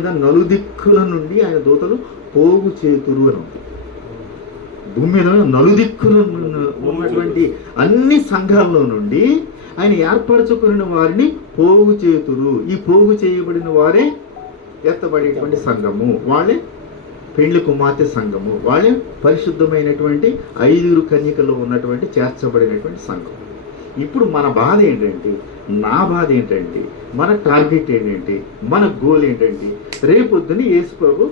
మీద నలుదిక్కుల నుండి ఆయన దూతలు పోగు చేతురు అని ఉంది. భూమి మీద నలుదిక్కులు ఉన్నటువంటి అన్ని సంఘాల్లో నుండి ఆయన ఏర్పరచుకున్న వారిని పోగు చేతురు. ఈ పోగు చేయబడిన వారే ఎత్తబడేటువంటి సంఘము, వాళ్ళే పెళ్లి కుమార్తె సంఘము, వాళ్ళే పరిశుద్ధమైనటువంటి 5 కన్యకలో ఉన్నటువంటి చేర్చబడినటువంటి సంఘం. ఇప్పుడు మన బాధ ఏంటంటే, నా బాధ ఏంటంటే, మన టార్గెట్ ఏంటంటే, మన గోల్ ఏంటంటే, రేపొద్దున యేసు ప్రభు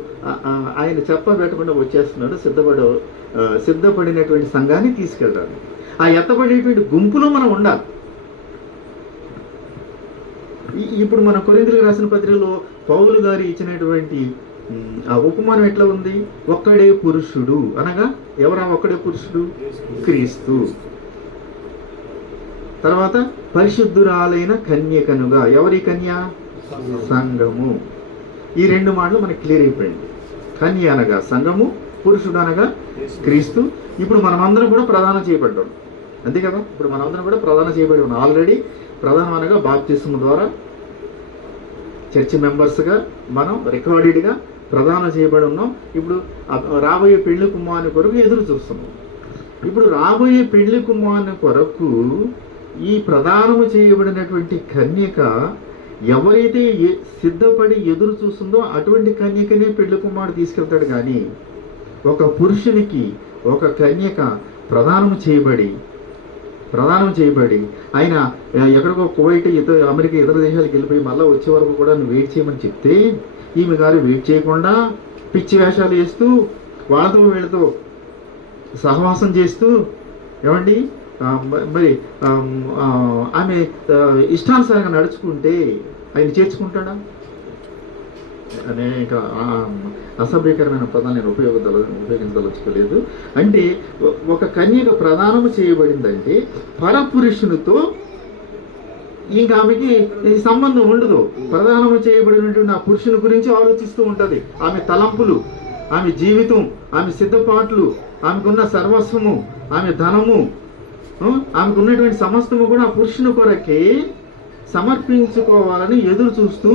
ఆయన చెప్పబెట్టకుండా వచ్చేస్తున్నాడు, సిద్ధపడినటువంటి సంఘాన్ని తీసుకెళ్ళాలి. ఆ ఎత్తబడేటువంటి గుంపులో మనం ఉండాలి. ఇప్పుడు మన కొరింథీయులకు రాసిన పత్రికలో పౌలు గారు ఇచ్చినటువంటి ఆ ఉపమానం ఎట్లా ఉంది? ఒక్కడే పురుషుడు అనగా ఎవరా ఒక్కడే పురుషుడు? క్రీస్తు. తర్వాత పరిశుద్ధురాలైన కన్యకనుగా, ఎవరి కన్య? సంఘము. ఈ 2 మాటలు మనకి క్లియర్ అయిపోయింది. కన్య అనగా సంఘము, పురుషుడు అనగా క్రీస్తు. ఇప్పుడు మనమందరం కూడా ప్రదానం చేయబడ్డాం, అంతే కదా? ఇప్పుడు మనమందరం కూడా ప్రదానం చేయబడి ఉన్నాం ఆల్రెడీ. ప్రధానం అనగా బాప్తిస్మ ద్వారా చర్చ్ మెంబర్స్గా మనం రికార్డెడ్గా ప్రదానం చేయబడి ఉన్నాం. ఇప్పుడు రాబోయే పెళ్లి కుమారుని కొరకు ఎదురు చూస్తున్నాం. ఇప్పుడు రాబోయే పెళ్లి కుమారుని కొరకు ఈ ప్రదానము చేయబడినటువంటి కన్యక ఎవరైతే సిద్ధపడి ఎదురు చూస్తుందో అటువంటి కన్యకనే పెళ్లి కుమారుడు తీసుకెళ్తాడు. కానీ ఒక పురుషునికి ఒక కన్యక ప్రదానం చేయబడి ఆయన ఎక్కడికో కువైట్ అమెరికా ఇతర దేశాలకు వెళ్ళిపోయి మళ్ళీ వచ్చే వరకు కూడా నువ్వు వెయిట్ చేయమని చెప్తే ఈమె గారు వెయిట్ చేయకుండా పిచ్చి వేషాలు వేస్తూ వాళ్ళతో వీళ్ళతో సహవాసం చేస్తూ ఏమండి మరి ఆమె ఇష్టానుసారంగా నడుచుకుంటే ఆయన చేర్చుకుంటాడా? అనేక అసభ్యకరమైన పదాలు నేను ఉపయోగించదలుచుకోలేదు. అంటే ఒక కన్యక ప్రదానము చేయబడిందంటే పరపురుషునితో ఇంకా ఆమెకి సంబంధం ఉండదు. ప్రదానము చేయబడినటువంటి ఆ పురుషుని గురించి ఆలోచిస్తూ ఉంటుంది. ఆమె తలంపులు, ఆమె జీవితం, ఆమె సిద్ధపాట్లు, ఆమెకున్న సర్వస్వము, ఆమె ధనము, ఆమెకున్నటువంటి సమస్తము కూడా ఆ పురుషుని కొరకే సమర్పించుకోవాలని ఎదురు చూస్తూ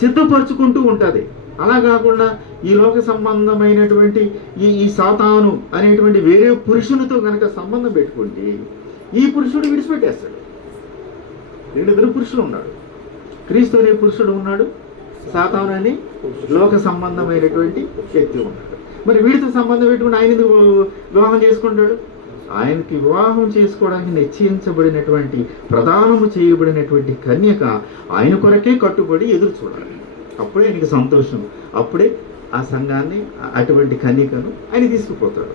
సిద్ధపరచుకుంటూ ఉంటుంది. అలా కాకుండా ఈ లోక సంబంధమైనటువంటి ఈ సాతాను అనేటువంటి వేరే పురుషునితో కనుక సంబంధం పెట్టుకుంటే ఈ పురుషుడు విడిచిపెట్టేస్తాడు. 2 పురుషులు ఉన్నాడు. క్రీస్తు అనే పురుషుడు ఉన్నాడు, సాతాను అని లోక సంబంధమైనటువంటి వ్యక్తి ఉన్నాడు. మరి వీడితో సంబంధం పెట్టుకుని ఆయన ఎందుకు వివాహం చేసుకుంటాడు? ఆయనకి వివాహం చేసుకోవడానికి నిశ్చయించబడినటువంటి ప్రదానము చేయబడినటువంటి కన్యక ఆయన కొరకే కట్టుబడి ఎదురు చూడాలి. అప్పుడే ఆయనకి సంతోషం, అప్పుడే ఆ సంఘాన్ని అటువంటి కన్యకను ఆయన తీసుకుపోతాడు.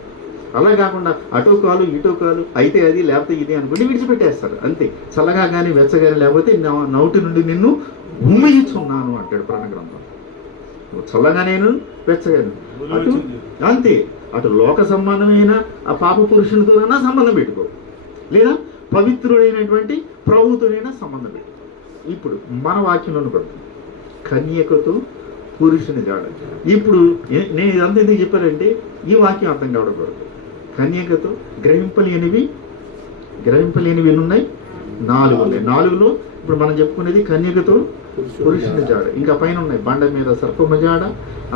అలా కాకుండా అటో కాలు ఇటో కాలు అయితే అది లేకపోతే ఇది అనుకుంటే విడిచిపెట్టేస్తారు అంతే. చల్లగా కానీ వెచ్చగాని లేకపోతే నోటి నుండి నిన్ను ఉమ్మయిస్తున్నాను అంటాడు ప్రాణగ్రంథం. చల్లగా నేను వెచ్చగాను అటు అంతే. అటు లోక సంబంధమైన ఆ పాప పురుషునితోనైనా సంబంధం పెట్టుకో, లేదా పవిత్రుడైనటువంటి ప్రభుత్వనైనా సంబంధం పెట్టుకో. ఇప్పుడు మన వాక్యంలో పడుతుంది కన్యకతో పురుషుని జాడ. ఇప్పుడు నేను ఇదంతా ఎందుకు చెప్పానంటే ఈ వాక్యం అర్థం కావడం. కన్యకతో గ్రహింపలేనివి ఉన్నాయి 4 ఉన్నాయి. 4లో ఇప్పుడు మనం చెప్పుకునేది కన్యకతో పురుషుని జాడ. ఇంకా పైన ఉన్నాయి బండ మీద సర్పమ జాడ,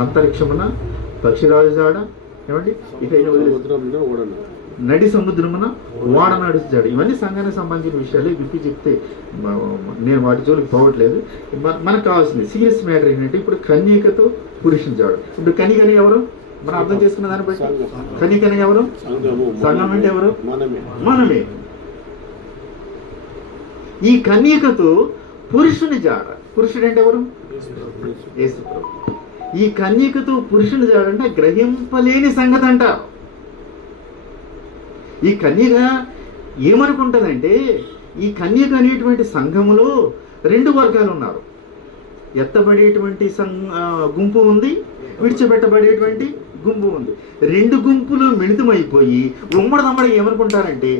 అంతరిక్షమున పక్షిరాజు జాడ, ఏమండి ఇక నడి సముద్రమున ఓడ నడుచు జాడ. ఇవన్నీ సంఘానికి సంబంధించిన విషయాలు విప్పి చెప్తే నేను వాటి జోలికి పోవట్లేదు. మనకు కావాల్సింది సీరియస్ మ్యాటర్ ఏంటంటే ఇప్పుడు కన్యకతో పురుషుని జాడ. ఇప్పుడు కన్యకని ఎవరు మనం అర్థం చేసుకున్న దాన్ని బట్టి కన్యకని ఎవరు? సంఘం అంటే ఎవరు? మనమే. ఈ కన్యకతో పురుషుని జాడ. పురుషుడు అంటే ఎవరు? యేసు ప్రభు. ఈ కన్యకతో పురుషుని జాడ అంటే గ్రహింపలేని సంగతి అంట. ఈ కన్యక ఏమనుకుంటుందంటే ఈ కన్యక అనేటువంటి సంఘములో 2 వర్గాలు ఉన్నారు. ఎత్తబడేటువంటి గుంపు ఉంది, విడిచిపెట్టబడేటువంటి గుంపు ఉంది. 2 గుంపులు మిళితమైపోయి ఉమ్మడి ఏమనుకుంటారంటే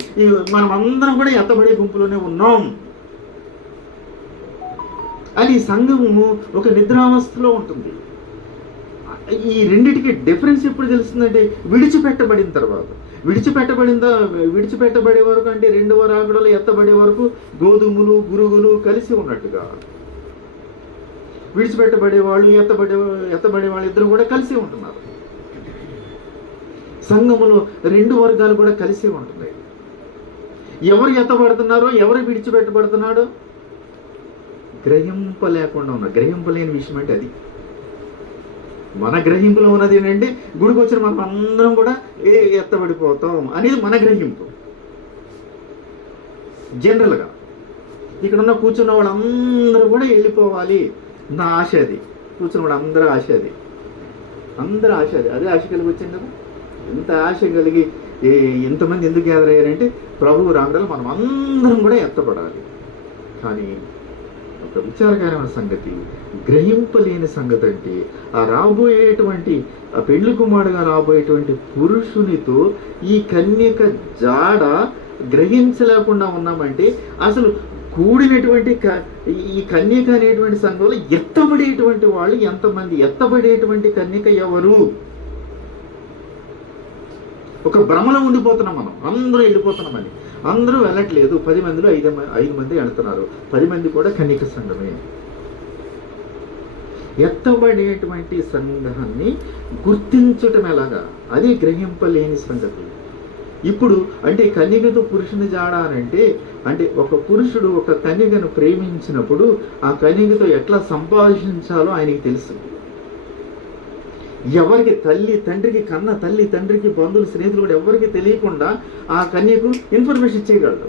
మనం అందరం కూడా ఎత్తబడే గుంపులోనే ఉన్నాం అని సంఘము ఒక నిద్రావస్థలో ఉంటుంది. ఈ రెండిటికి డిఫరెన్స్ ఎప్పుడు తెలుస్తుందంటే విడిచిపెట్టబడిన తర్వాత. విడిచిపెట్టబడే వరకు అంటే 2వ రాకడలో ఎత్తబడే వరకు గోధుమలు గురుగులు కలిసి ఉన్నట్టుగా. విడిచిపెట్టబడే వాళ్ళు ఎత్తబడే వాళ్ళు ఇద్దరు కూడా కలిసి ఉంటున్నారు. సంఘములో 2 వర్గాలు కూడా కలిసి ఉంటున్నాయి. ఎవరు ఎత్తబడుతున్నారో, ఎవరు విడిచిపెట్టబడుతున్నాడో గ్రహింపలేకుండా ఉన్నారు. గ్రహింపలేని విషయం అంటే అది. మన గ్రహింపులో ఉన్నది ఏంటంటే గుడికి వచ్చిన మనం అందరం కూడా ఎత్తబడిపోతాం అనేది మన గ్రహింపు. జనరల్గా ఇక్కడ ఉన్న కూర్చున్న వాళ్ళందరూ కూడా వెళ్ళిపోవాలి, నా ఆశ అది. కూర్చున్న వాడు అందరూ ఆశ అది. అదే ఆశ కలిగి వచ్చింది కదా. ఎంత ఆశ కలిగి ఎంతమంది ఎందుకు గ్యాదర్ అయ్యారంటే ప్రభువు రాగడలు మనం అందరం కూడా ఎత్తపడాలి. కానీ ఒక విచారకరమైన సంగతి, గ్రహింపలేని సంగతి అంటే ఆ పెళ్లి కుమారుడుగా రాబోయేటువంటి పురుషునితో ఈ కన్యక జాడ గ్రహించలేకుండా ఉన్నామంటే అసలు కూడినటువంటి ఈ కన్యక అనేటువంటి సంఘంలో ఎత్తబడేటువంటి వాళ్ళు ఎంతమంది? ఎత్తబడేటువంటి కన్యక ఎవరు? ఒక భ్రమలో ఉండిపోతున్నాం మనం. అందరూ వెళ్ళిపోతున్నామని. అందరూ వెళ్ళట్లేదు. 10 మందిలో 5 మంది వెళ్తున్నారు. 10 మంది కూడా కన్యక సంఘమే. ఎత్తబడేటువంటి సంఘాన్ని గుర్తించటం ఎలాగా? అది గ్రహింపలేని సంగతి. ఇప్పుడు అంటే కన్యకతో పురుషుని జాడ అంటే ఒక పురుషుడు ఒక కన్యకను ప్రేమించినప్పుడు ఆ కన్యకతో ఎట్లా సంభాషించాలో ఆయనకి తెలుసు. ఎవరికి కన్న తల్లి తండ్రికి బంధువులు స్నేహితులు కూడా ఎవరికి తెలియకుండా ఆ కన్యకు ఇన్ఫర్మేషన్ ఇచ్చేయగలడు.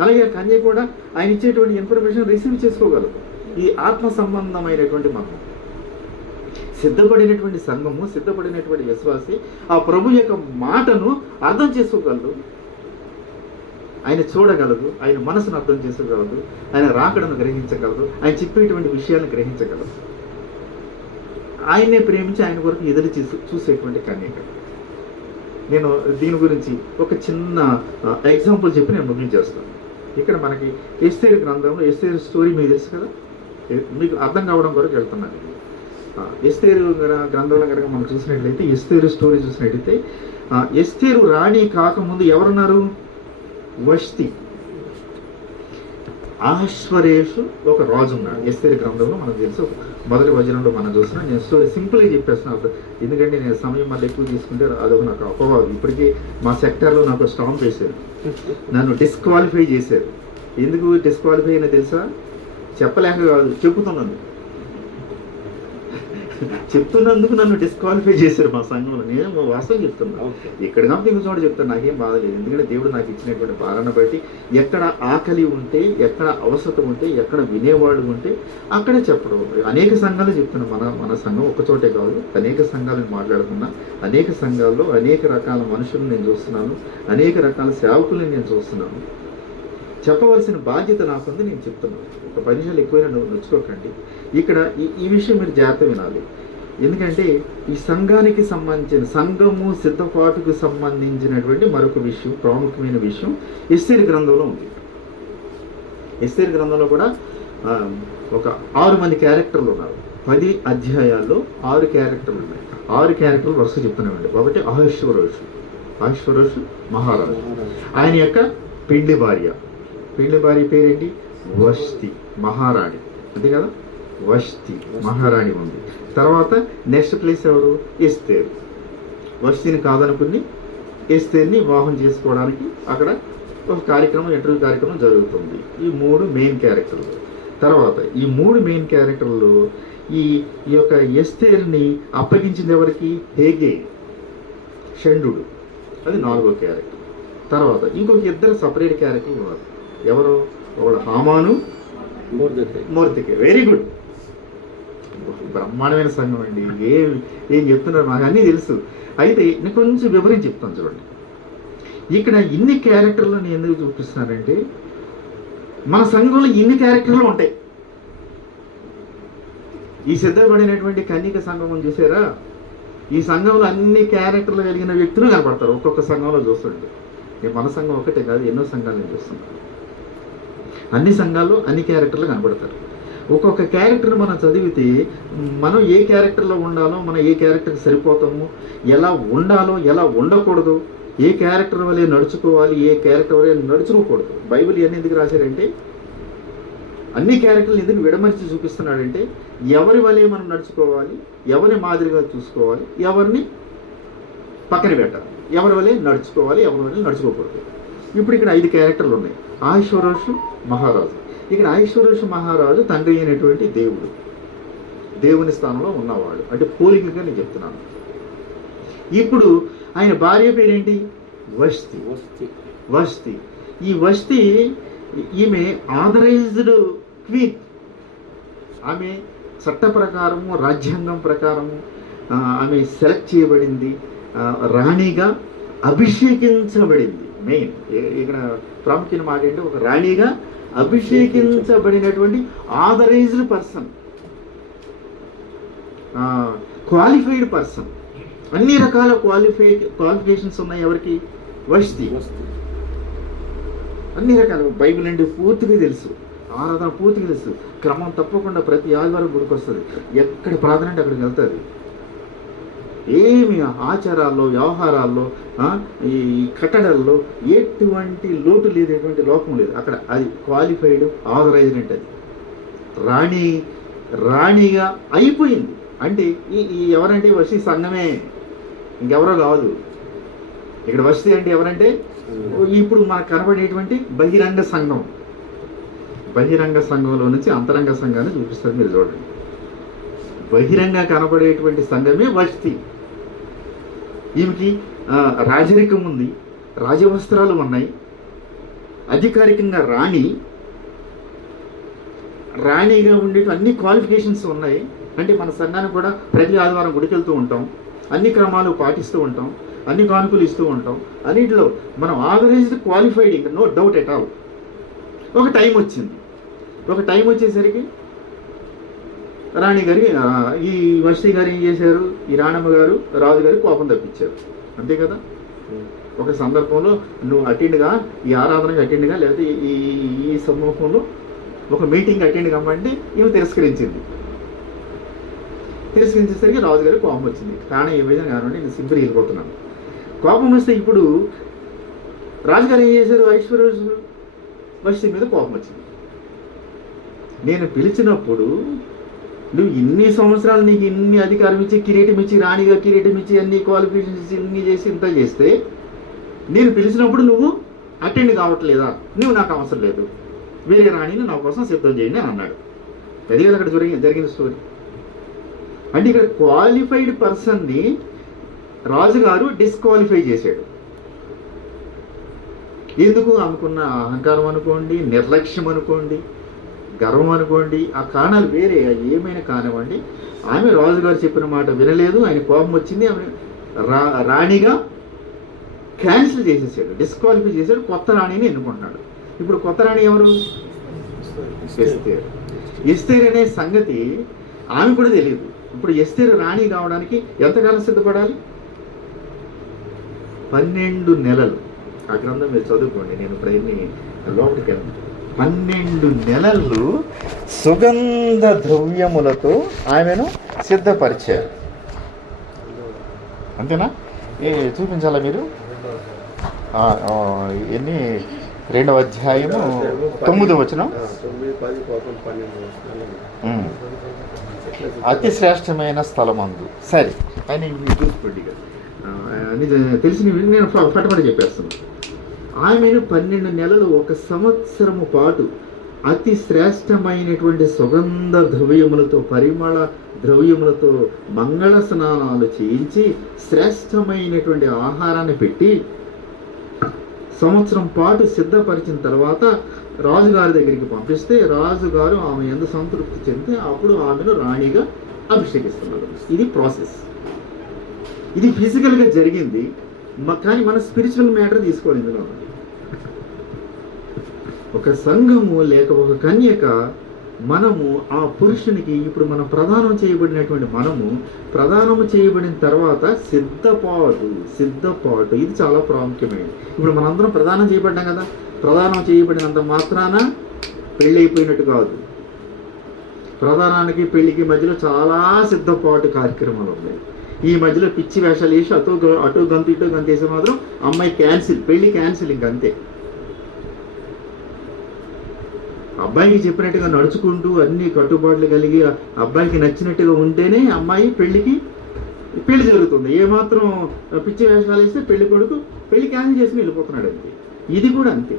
అలాగే ఆ కన్య కూడా ఆయన ఇచ్చేటువంటి ఇన్ఫర్మేషన్ రిసీవ్ చేసుకోగలదు. ఈ ఆత్మ సంబంధమైనటువంటి మనం సిద్ధపడినటువంటి సంఘము, సిద్ధపడినటువంటి విశ్వాసి ఆ ప్రభు యొక్క మాటను అర్థం చేసుకోగలదు. ఆయన చూడగలదు, ఆయన మనసును అర్థం చేసుకోగలదు, ఆయన రాకడను గ్రహించగలదు, ఆయన చెప్పేటువంటి విషయాలను గ్రహించగలదు. ఆయన్నే ప్రేమించి ఆయన వరకు ఎదురు చూసేటువంటి కన్యక. నేను దీని గురించి ఒక చిన్న ఎగ్జాంపుల్ చెప్పి నేను ముగించేస్తాను. ఇక్కడ మనకి ఎస్తేరు గ్రంథంలో ఎస్తేరు స్టోరీ మీకు తెలుసు కదా, మీకు అర్థం కావడం వరకు వెళ్తున్నాను. ఎస్తేరు గ్రంథంలో కనుక మనం చూసినట్లయితే, ఎస్తేరు స్టోరీ చూసినట్లయితే, ఎస్తేరు రాణి కాకముందు ఎవరున్నారు? వష్తి, ఆశ్వరేషు ఒక రాజు ఉన్నాడు. ఎస్తేరు గ్రంథంలో మనకు తెలుసు, మొదటి వచనంలో మనం చూస్తున్నాం. నేను స్టోరీ సింపుల్గా చెప్పేస్తున్నాను, ఎందుకంటే నేను సమయం మళ్ళీ ఎక్కువ తీసుకుంటే అదొక నాకు అపవాదం. ఇప్పటికీ మా సెక్టార్లో నాకు స్టాంప్ వేశారు, నన్ను డిస్క్వాలిఫై చేశారు. ఎందుకు డిస్క్వాలిఫై అయినా తెలుసా? చెప్పలేక కాదు, చెప్తున్నందుకు నన్ను డిస్క్వాలిఫై చేశారు మా సంఘంలో. నేను వాస్తవం చెప్తున్నాను. ఇక్కడ కాబట్టి ఇంకో చోట చెప్తాను, నాకేం బాధ లేదు. ఎందుకంటే దేవుడు నాకు ఇచ్చినటువంటి భారాన్ని బట్టి ఎక్కడ ఆకలి ఉంటే, ఎక్కడ అవసరం ఉంటే, ఎక్కడ వినేవాళ్ళు ఉంటే అక్కడే చెప్పడం. అనేక సంఘాలు చెప్తున్నాను. మన సంఘం ఒక చోటే కాదు, అనేక సంఘాలను మాట్లాడుతున్నా. అనేక సంఘాల్లో అనేక రకాల మనుషులను నేను చూస్తున్నాను, అనేక రకాల సేవకులను నేను చూస్తున్నాను. చెప్పవలసిన బాధ్యత నాకుంది, నేను చెప్తున్నాను. ఒక 10 నిమిషాలు ఎక్కువైనా నొచ్చుకోకండి. ఇక్కడ ఈ విషయం మీరు జాగ్రత్త వినాలి. ఎందుకంటే ఈ సంఘానికి సంబంధించిన, సంఘము సిద్ధపాటుకు సంబంధించినటువంటి మరొక విషయం, ప్రాముఖ్యమైన విషయం ఎస్తేరు గ్రంథంలో ఉంది. ఎస్తేరు గ్రంథంలో కూడా ఒక 6 మంది క్యారెక్టర్లు ఉన్నారు. 10 అధ్యాయాల్లో 6 క్యారెక్టర్లు ఉన్నాయి. 6 క్యారెక్టర్లు వరుస చెప్తున్నామండి. ఒకటి అహష్వేరోషు మహారాజు, ఆయన యొక్క పెళ్లి భార్య పేరేంటి? వష్తి, మహారాణి. అంతే కదా, వష్తి మహారాణి ఉంది. తర్వాత నెక్స్ట్ ప్లేస్ ఎవరు? ఎస్తేరు. వష్తిని కాదనుకుని ఎస్తేర్ని వివాహం చేసుకోవడానికి అక్కడ ఒక ఇంటర్వ్యూ కార్యక్రమం జరుగుతుంది. ఈ 3 మెయిన్ క్యారెక్టర్లు. తర్వాత ఈ 3 మెయిన్ క్యారెక్టర్లు ఈ యొక్క ఎస్తేర్ని అప్పగించింది ఎవరికి? హేగే, షండు, అది 4వ క్యారెక్టర్. తర్వాత ఇంకొక 2 సపరేట్ క్యారెక్టర్లు ఉన్నారు. ఎవరు? ఒకడు హామాను, మోర్దెకై. వెరీ గుడ్, బ్రహ్మాండమైన సంఘం అండి. ఏం చెప్తున్నారు నాకు అన్నీ తెలుసు. అయితే నేను కొంచెం వివరించి చెప్తాను చూడండి. ఇక్కడ ఇన్ని క్యారెక్టర్లు నేను ఎందుకు చూపిస్తున్నానంటే, మన సంఘంలో ఇన్ని క్యారెక్టర్లు ఉంటాయి. ఈ సిద్ధపడినటువంటి కన్యక సంఘం చూసారా? ఈ సంఘంలో అన్ని క్యారెక్టర్లు కలిగిన వ్యక్తులు కనపడతారు ఒక్కొక్క సంఘంలో చూస్తుంటే. నేను మన సంఘం ఒకటే కాదు, ఎన్నో సంఘాలు నేను చూస్తున్నాను. అన్ని సంఘాల్లో అన్ని క్యారెక్టర్లు కనపడతారు. ఒక్కొక్క క్యారెక్టర్ని మనం చదివితే మనం ఏ క్యారెక్టర్లో ఉండాలో, మనం ఏ క్యారెక్టర్కి సరిపోతాము, ఎలా ఉండాలో, ఎలా ఉండకూడదు, ఏ క్యారెక్టర్ వల్లే నడుచుకోవాలి, ఏ క్యారెక్టర్ వల్లే నడుచుకోకూడదు. బైబిల్ ఇవన్నీ ఎందుకు రాశారంటే అన్ని క్యారెక్టర్లు ఎందుకు విడమర్చి చూపిస్తున్నాడంటే ఎవరి వలె మనం నడుచుకోవాలి, ఎవరిని మాదిరిగా చూసుకోవాలి, ఎవరిని పక్కన పెట్టాలి, ఎవరి వలె నడుచుకోవాలి, ఎవరి వలె నడుచుకోకూడదు. ఇప్పుడు ఇక్కడ 5 క్యారెక్టర్లు ఉన్నాయి. అహష్వేరోషు మహారాజు. ఇక్కడ అహష్వేరోషు మహారాజు తండ్రి అయినటువంటి దేవుడు, దేవుని స్థానంలో ఉన్నవాడు, అంటే పోలికగా నేను చెప్తున్నాను. ఇప్పుడు ఆయన భార్య పేరేంటి? వష్తి. వష్తి. ఈ వష్తి ఈమె ఆథరైజ్డ్ క్వీన్. ఆమె చట్ట ప్రకారము, రాజ్యాంగం ప్రకారము ఆమె సెలెక్ట్ చేయబడింది, రాణిగా అభిషేకించబడింది. మెయిన్ ఇక్కడ ప్రాముఖ్యమైన మాట ఏంటంటే ఒక రాణిగా అభిషేకించబడినటువంటి ఆథరైజ్డ్ పర్సన్, క్వాలిఫైడ్ పర్సన్. అన్ని రకాల క్వాలిఫికేషన్స్ ఉన్నాయి ఎవరికి? వష్తి. అన్ని రకాల బైబిల్ అంటే పూర్తిగా తెలుసు, ఆరాధన పూర్తిగా తెలుసు, క్రమం తప్పకుండా ప్రతి ఆదివారం గుడికి వస్తుంది, ఎక్కడ ప్రార్థన అంటే అక్కడికి వెళ్తుంది. ఏమి ఆచారాల్లో, వ్యవహారాల్లో, ఈ కట్టడాల్లో ఎటువంటి లోటు లేదు, ఎటువంటి లోపం లేదు అక్కడ. అది క్వాలిఫైడ్, ఆథరైజ్డ్ అంటే అది రాణిగా అయిపోయింది. అంటే ఈ ఎవరంటే వష్టి సంఘమే, ఇంకెవరో కాదు. ఇక్కడ వష్టి అంటే ఎవరంటే ఇప్పుడు మనకు కనబడేటువంటి బహిరంగ సంఘం. బహిరంగ సంఘంలో నుంచి అంతరంగ సంఘాన్ని చూపిస్తారు, మీరు చూడండి. బహిరంగ కనబడేటువంటి సంఘమే వష్టి. ఈమెకి రాజరికం ఉంది, రాజవస్త్రాలు ఉన్నాయి, అధికారికంగా రాణిగా ఉండే అన్ని క్వాలిఫికేషన్స్ ఉన్నాయి. అంటే మన సంఘానికి కూడా ప్రతి ఆదివారం గుడికి వెళ్తూ ఉంటాం, అన్ని క్రమాలు పాటిస్తూ ఉంటాం, అన్ని కానుకలు ఇస్తూ ఉంటాం, అన్నింటిలో మనం ఆథరైజ్డ్, క్వాలిఫైడ్, ఇంకా నో డౌట్ ఎట్ ఆల్. ఒక టైం వచ్చింది, ఒక టైం వచ్చేసరికి రాణి గారి, ఈ వష్టి గారు ఏం చేశారు? ఈ రాణమ్మ గారు రాజుగారి కోపం తప్పించారు, అంతే కదా. ఒక సందర్భంలో నువ్వు అటెండ్గా, ఈ ఆరాధనకి అటెండ్గా, లేకపోతే ఈ సమూహంలో ఒక మీటింగ్ అటెండ్ కమ్మంటే ఈమె తిరస్కరించేసరికి రాజుగారి కోపం వచ్చింది. కారణం ఏ విధంగా కానివ్వండి, నేను సింపుల్ వెళ్ళిపోతున్నాను. కోపం వస్తే ఇప్పుడు రాజుగారు ఏం చేశారు? అహష్వేరోషు వష్టి మీద కోపం వచ్చింది. నేను పిలిచినప్పుడు నువ్వు ఇన్ని సంవత్సరాలు నీకు ఇన్ని అధికారం ఇచ్చి, కిరీటం ఇచ్చి, రాణిగా కిరీటం ఇచ్చి, అన్ని క్వాలిఫికేషన్స్ ఇచ్చి, ఇన్ని చేసి ఇంత చేస్తే, నేను పిలిచినప్పుడు నువ్వు అటెండ్ కావట్లేదా? నువ్వు నాకు అవసరం లేదు, వేరే రాణిని నా కోసం సిద్ధం చేయండి అని అన్నాడు. అది కదా అక్కడ జరిగిన స్టోరీ. అంటే ఇక్కడ క్వాలిఫైడ్ పర్సన్ని రాజుగారు డిస్క్వాలిఫై చేశాడు. ఎందుకు? అనుకున్న అహంకారం అనుకోండి, నిర్లక్ష్యం అనుకోండి, గర్వం అనుకోండి, ఆ కారణాలు వేరే ఏమైనా కానివ్వండి. ఆమె రాజుగారు చెప్పిన మాట వినలేదు, ఆయన కోపం వచ్చింది, ఆమె రాణిగా క్యాన్సిల్ చేసేసాడు, డిస్క్వాలిఫై చేశాడు, కొత్త రాణిని ఎన్నుకుంటున్నాడు. ఇప్పుడు కొత్త రాణి ఎవరు? ఎస్తేర్. ఎస్తేర్ అనే సంగతి ఆమె కూడా తెలియదు. ఇప్పుడు ఎస్తేర్ రాణి కావడానికి ఎంతకాలం సిద్ధపడాలి? 12 నెలలు. ఆ గ్రంథం మీరు చదువుకోండి, నేను ప్రయత్ని లోపలికి వెళ్తాను. 12 నెలలు సుగంధ ద్రవ్యములతో ఆమెను సిద్ధపరిచారు. అంతేనా? చూపించాలా మీరు? ఎన్ని? 2వ అధ్యాయము 9వ వచనం. అతి శ్రేష్టమైన స్థలమందు. సరే, ఆయన చూసుకోండి కదా, తెలిసినవి నేను పట్టపడి చెప్పేస్తున్నాను. ఆమెను 12 నెలలు, 1 సంవత్సరము పాటు అతి శ్రేష్టమైనటువంటి సుగంధ ద్రవ్యములతో, పరిమళ ద్రవ్యములతో మంగళ స్నానాలు చేయించి, శ్రేష్టమైనటువంటి ఆహారాన్ని పెట్టి, సంవత్సరం పాటు సిద్ధపరిచిన తర్వాత రాజుగారి దగ్గరికి పంపిస్తే, రాజుగారు ఆమె ఎంత సంతృప్తి చెందితే అప్పుడు ఆమెను రాణిగా అభిషేకిస్తున్నారు. ఇది ప్రాసెస్. ఇది ఫిజికల్గా జరిగింది, కానీ మన స్పిరిచువల్ మ్యాటర్ తీసుకోవాలి ఇందులో. ఒక సంఘము లేక ఒక కన్యక, మనము ఆ పురుషునికి, ఇప్పుడు మనం ప్రదానం చేయబడినటువంటి ప్రదానము చేయబడిన తర్వాత సిద్ధపాటు ఇది చాలా ప్రాముఖ్యమైనది. ఇప్పుడు మనందరం ప్రదానం చేయబడ్డాం కదా, ప్రదానం చేయబడినంత మాత్రాన పెళ్ళి అయిపోయినట్టు కాదు. ప్రదానానికి పెళ్లికి మధ్యలో చాలా సిద్ధపాటు కార్యక్రమాలు ఉన్నాయి. ఈ మధ్యలో పిచ్చి వేషాలు వేసి అటు గంతు ఇటు గంతు వేసి మాత్రం అమ్మాయి క్యాన్సిల్, పెళ్లి క్యాన్సిల్, ఇంకంతే. అబ్బాయికి చెప్పినట్టుగా నడుచుకుంటూ అన్ని కట్టుబాట్లు కలిగి అబ్బాయికి నచ్చినట్టుగా ఉంటేనే అమ్మాయి పెళ్లి జరుగుతుంది. ఏమాత్రం పిచ్చి వేషాలు వేస్తే పెళ్లి కొడుకు పెళ్లి క్యాన్సిల్ చేసుకుని వెళ్ళిపోతున్నాడు అంతే. ఇది కూడా అంతే.